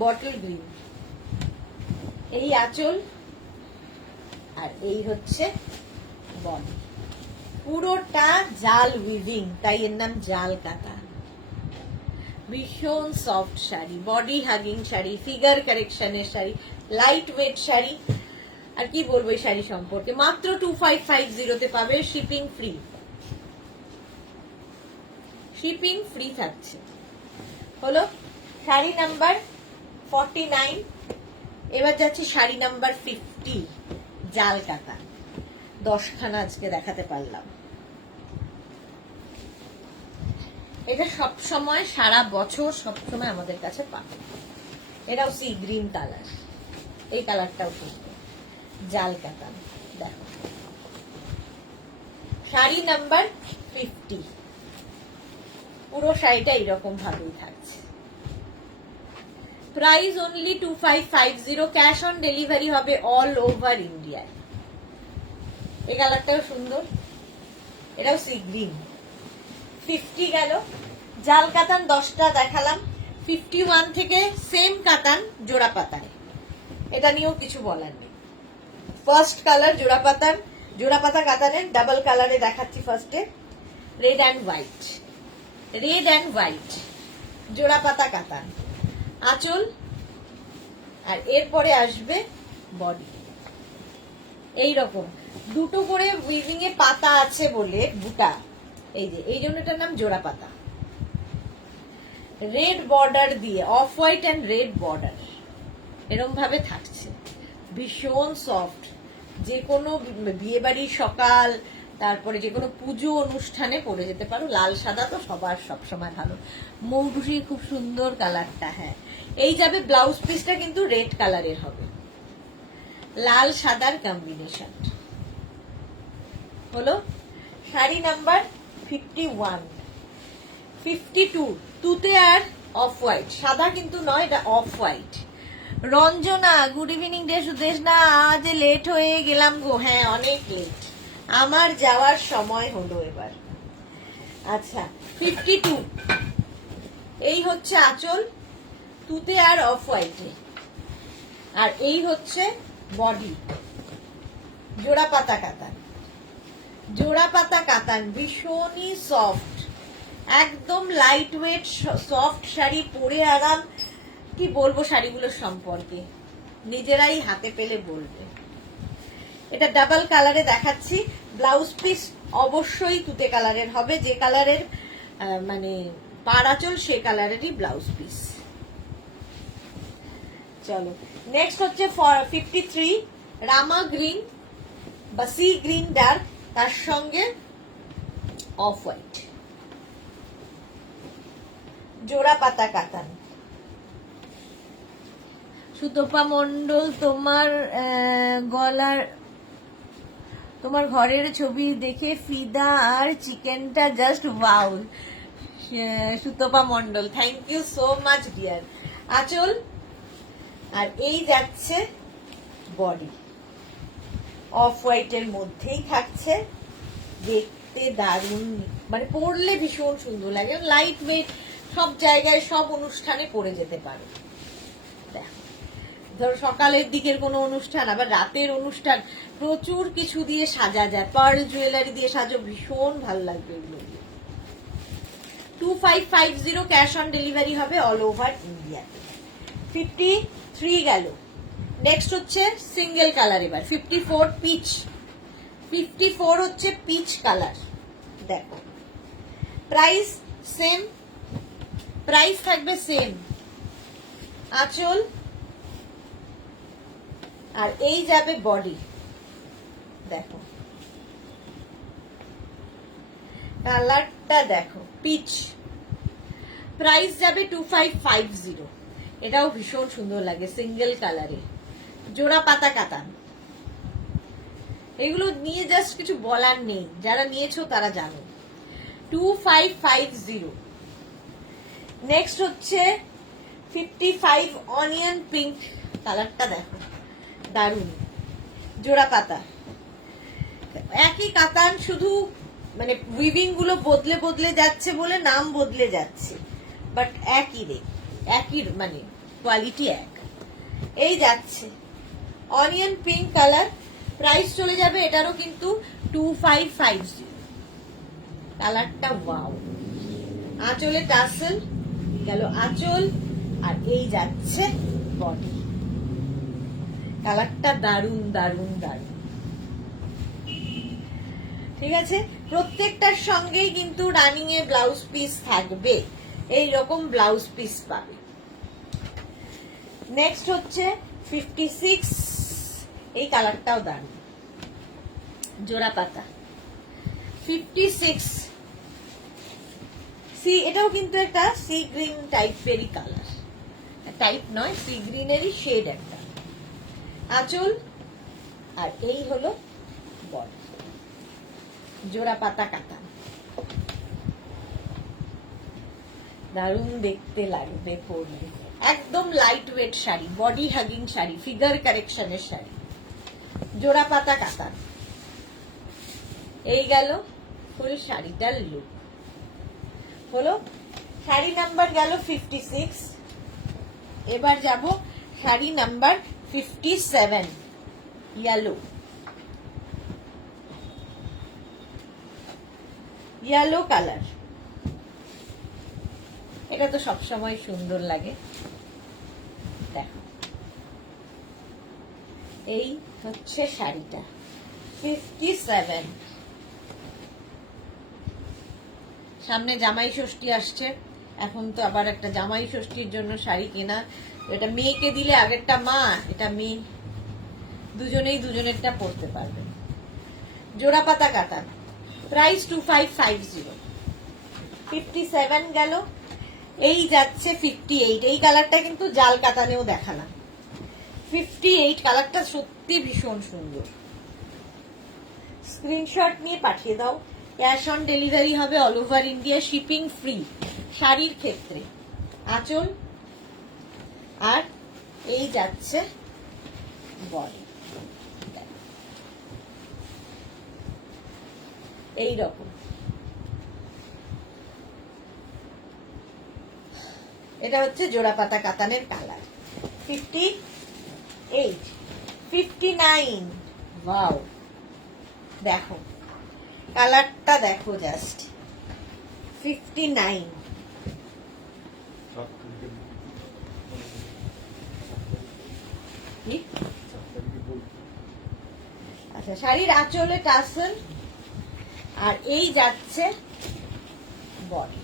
বটল গ্রিন। এই আঁচল আর এই হচ্ছে বডি, পুরোটা জাল উইভিং, তাই এর নাম জাল কাতান। ভীষণ soft sari, body hugging sari, figure কারেকশনের শাড়ি, লাইট ওয়েট শাড়ি। আর কি বলবো এই শাড়ি সম্পর্কে, মাত্র 2550 তে পাবে, শিপিং ফ্রি, শিপিং ফ্রি থাকছে। হলো শাড়ি নাম্বার 49। এবার যাচ্ছি শাড়ি নাম্বার 50, জাল কাতান। 10খানা আজকে দেখাতে পারলাম। এটা সব সময় সারা বছর সব সময় আমাদের কাছে পাবে। এটাও সি গ্রিন কালার, এই কালারটাও সুন্দর, জাল কাতান। দেখো শাড়ি নাম্বার 50, পুরো শাড়িটা এরকম ভাবেই থাকছে। Price only 2550, cash on delivery হবে অল ওভার ইন্ডিয়ায়। এই কালারটাও সুন্দর, এটাও সি গ্রিন। 50 গেল। জাল কাতান 10টা দেখালাম। 51 থেকে সেম কাতান জোড়া পাতায়, এটা নিয়েও কিছু বলার নেই। ফার্স্ট কালার জোড়া পাতার, জোড়া পাতা কাতানের ডাবল কালারে দেখাচ্ছি। ফার্স্টে red and white, red and white জোড়া পাতা কাতান, আঁচল, আর এরপরে আসবে বডি। এইরকম দুটো করে উইভিং এ পাতা আছে বলে বুটা, এই যে এই জন্য এটার নাম জোড়া পাতা। রেড বর্ডার দিয়ে, of white and red border এরকম ভাবে থাকছে, ভীষণ সফট। যে কোনো বিয়ে বাড়ির সকাল, তারপরে যে কোনো পুজো অনুষ্ঠানে পরে যেতে পারো। লাল সাদা তো সবার সবসময় ভালো। মৌটুসি খুব সুন্দর কালারটা। হ্যাঁ, এই যাবে ব্লাউজ পিসটা কিন্তু রেড কালারের হবে, লাল সাদার কম্বিনেশন। হলো শাড়ি নাম্বার 51। 52 তুতে আর অফ হোয়াইট, সাদা কিন্তু নয়, এটা off white. Ranjana good evening day Sudesh না, আজ লেট হয়ে গেলাম গো। হ্যাঁ অনেক লেট, আমার যাওয়ার সময় হলো এবার। আচ্ছা 52, এই হচ্ছে আঁচল তুতে আর অফ হোয়াইটে, আর এই হচ্ছে বডি জোড়া পাতা কাতান। জোড়া পাতা কাতান ভীষণই সফট, একদম লাইট ওয়েট সফট শাড়ি, পরে আরাম। কি বলবো শাড়িগুলোর সম্পর্কে, নিজেরাই হাতে পেলে বলবে। এটা ডাবল কালারে দেখাচ্ছি, ব্লাউজ পিস অবশ্যই তুতে কালারের হবে, যে কালারের মানে পাড় আঁচল সে কালারেরই ব্লাউজ পিস। চলো নেক্সট হচ্ছে 53 রামা গ্রিন বা সি গ্রিন ডার্ক, তার সঙ্গে অফ হোয়াইট, জোড়া পাতা কাতান। সুতপা মন্ডল তোমার গলার, তোমার ঘরের ছবি দেখে ফিদা আর চিকেনটা just wow. Sutapa Mondal thank you so much dear. আঁচল আর এই যাচ্ছে বডি, অফ হোয়াইটের মধ্যেই থাকছে, দেখতে দারুণ, মানে পরলে ভীষণ সুন্দর লাগে, লাইট ওয়েট, সব জায়গায় সব অনুষ্ঠানে পরে যেতে পারো। ধরো সকালের দিকের কোনো অনুষ্ঠান, আবার রাতের অনুষ্ঠান, প্রচুর কিছু দিয়ে সাজা যায়, পার্ল জুয়েলারি দিয়ে সাজো, ভীষণ ভালো লাগবে এগুলো। 2550 ক্যাশ অন ডেলিভারি হবে অল ওভার ইন্ডিয়াতে। 53 গেল। নেক্সট হচ্ছে সিঙ্গেল কালার, এবার 54 পিচ। 54 হচ্ছে পিচ কালার, দেখো প্রাইস সেম, প্রাইস থাকবে সেম। আঁচল আর এই যাবে বডি, দেখো কালারটা দেখো পিচ, প্রাইস যাবে 2550। এটাও ভীষণ সুন্দর লাগে সিঙ্গেল কালারে, জোড়া পাতা কাতান। এগুলো নিয়ে জাস্ট কিছু বলার নেই, যারা নিয়েছো তারা জানো। 2550। নেক্সট হচ্ছে 55 অনিয়ন পিঙ্ক, কালারটা দেখো দারুন, জোড়া পাতা, একই কাতান, শুধু মানে উইভিং গুলো বদলে বদলে যাচ্ছে বলে নাম বদলে যাচ্ছে, বাট একই রে, একই মানে কোয়ালিটি এক। এই যাচ্ছে অনিয়ন পিঙ্ক কালার, প্রাইস চলে যাবে এটারও কিন্তু 2550। কালারটা ওয়াও। আঁচলে টাসেল গেল, আঁচল আর এই যাচ্ছে বডি, কালারটা দারুন দারুন দারুন। ঠিক আছে, প্রত্যেকটার সঙ্গেই কিন্তু রানিং এ ব্লাউজ পিস থাকবে, এই রকম ব্লাউজ পিস পাবে। নেক্সট হচ্ছে 56, এই কালারটাও দারুন, জোড়া পাতা। 56 সি, এটাও কিন্তু একটা সি গ্রিন টাইপেরই কালার, টাইপ নয় সি গ্রিনেরই শেড একটা। আঁচল আর এই হলো বডি, জোড়া পাতা কাতান, দারুণ দেখতে লাগবে পরলে, একদম light weight sari, body hugging sari, figure কারেকশনের শাড়ি, জোড়া পাতা কাতান। এই গেল ফুল শাড়িটার লুক হলো। শাড়ি নাম্বার গেল 56, এবার যাব sari number 57 yellow. Yellow colour, এটা তো সবসময় সুন্দর লাগে, দেখো এই হচ্ছে শাড়িটা 57। সামনে জামাই ষষ্ঠী আসছে, এখন তো আবার একটা জামাই ষষ্ঠীর জন্য শাড়ি কেনা, এটা মেয়েকে দিলে আগেরটা মা, এটা মেয়ে, দুজনেই দুজনেরটা পরতে পারবে। জোড়া পাতা কাতান, প্রাইস 2550। 57 গেল। এই যাচ্ছে 58, এই কালারটা কিন্তু জাল কাতানেও দেখালাম। 58 কালারটা সত্যি ভীষণ সুন্দর, স্ক্রিনশট নিয়ে পাঠিয়ে দাও। ক্যাশ অন ডেলিভারি হবে all over India, shipping free শাড়ির ক্ষেত্রে। আঁচল, আর এই যাচ্ছে বডি। এই রকম এটা হচ্ছে জোড়া পাতা কাতানের কালার। 58, 59, ওয়াও, দেখো কালারটা দেখো জাস্ট, 59। আচ্ছা, শাড়ির আঁচলে টাসেল, আর এই যাচ্ছে বডি।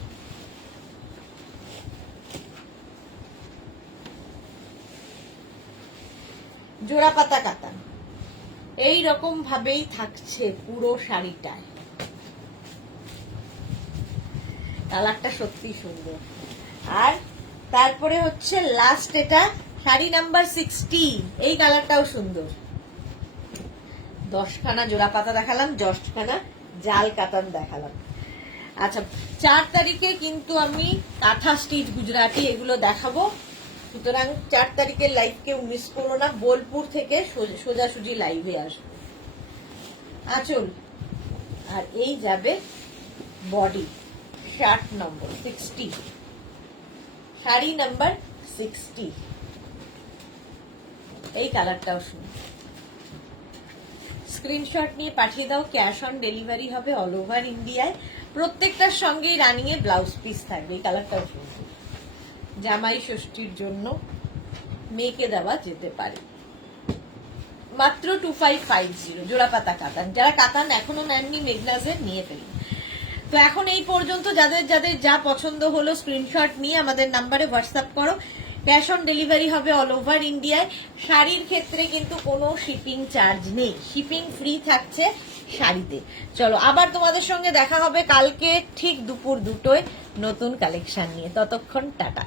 জোড়া পাতা কাতান এই রকম ভাবেই থাকছে পুরো শাড়িটায়। কালারটা সত্যি সুন্দর। আর তারপরে হচ্ছে লাস্ট, এটা শাড়ি নাম্বার 60, এই কালারটাও সুন্দর। 10খানা জোড়া পাতা দেখালাম, 10খানা জাল কাতান দেখালাম। আচ্ছা, 4 তারিখে কিন্তু আমি কাঁথা স্টিচ গুজরাটি এগুলো দেখাবো, সুতরাং 4 তারিখের লাইভ কেউ মিস করো না। বোলপুর থেকে সোজাসুজি লাইভে আসবো। আঁচল, আর এই যাবে বডি। শার্ট নম্বর 60, শাড়ি নাম্বার 60, এই কালারটাও সুন্দর। স্ক্রিনশট নিয়ে পাঠিয়ে দাও, ক্যাশ অন ডেলিভারি হবে অল ওভার ইন্ডিয়ায়। প্রত্যেকটার সঙ্গেই রানিং ব্লাউজ পিস থাকবে। এই কালারটাও সুন্দর, জামাই ষষ্ঠীর জন্য মেয়েকে দেওয়া যেতে পারে। মাত্র 2550 জোড়া পাতা কাতান। যারা কাতান এখনো নেননি মেঘনাজের, নিয়ে ফেলুন। তো এখন এই পর্যন্ত যাদের যাদের যা পছন্দ হলো স্ক্রিনশট নিয়ে আমাদের নাম্বারে হোয়াটসঅ্যাপ করো। ক্যাশ অন ডেলিভারি হবে অল ওভার ইন্ডিয়ায়। শাড়ির ক্ষেত্রে কিন্তু কোনো শিপিং চার্জ নেই, শিপিং ফ্রি থাকছে শাড়িতে। চলো, আবার তোমাদের সঙ্গে দেখা হবে কালকে ঠিক দুপুর 2টোয় নতুন কালেকশন নিয়ে। ততক্ষণ টাটা।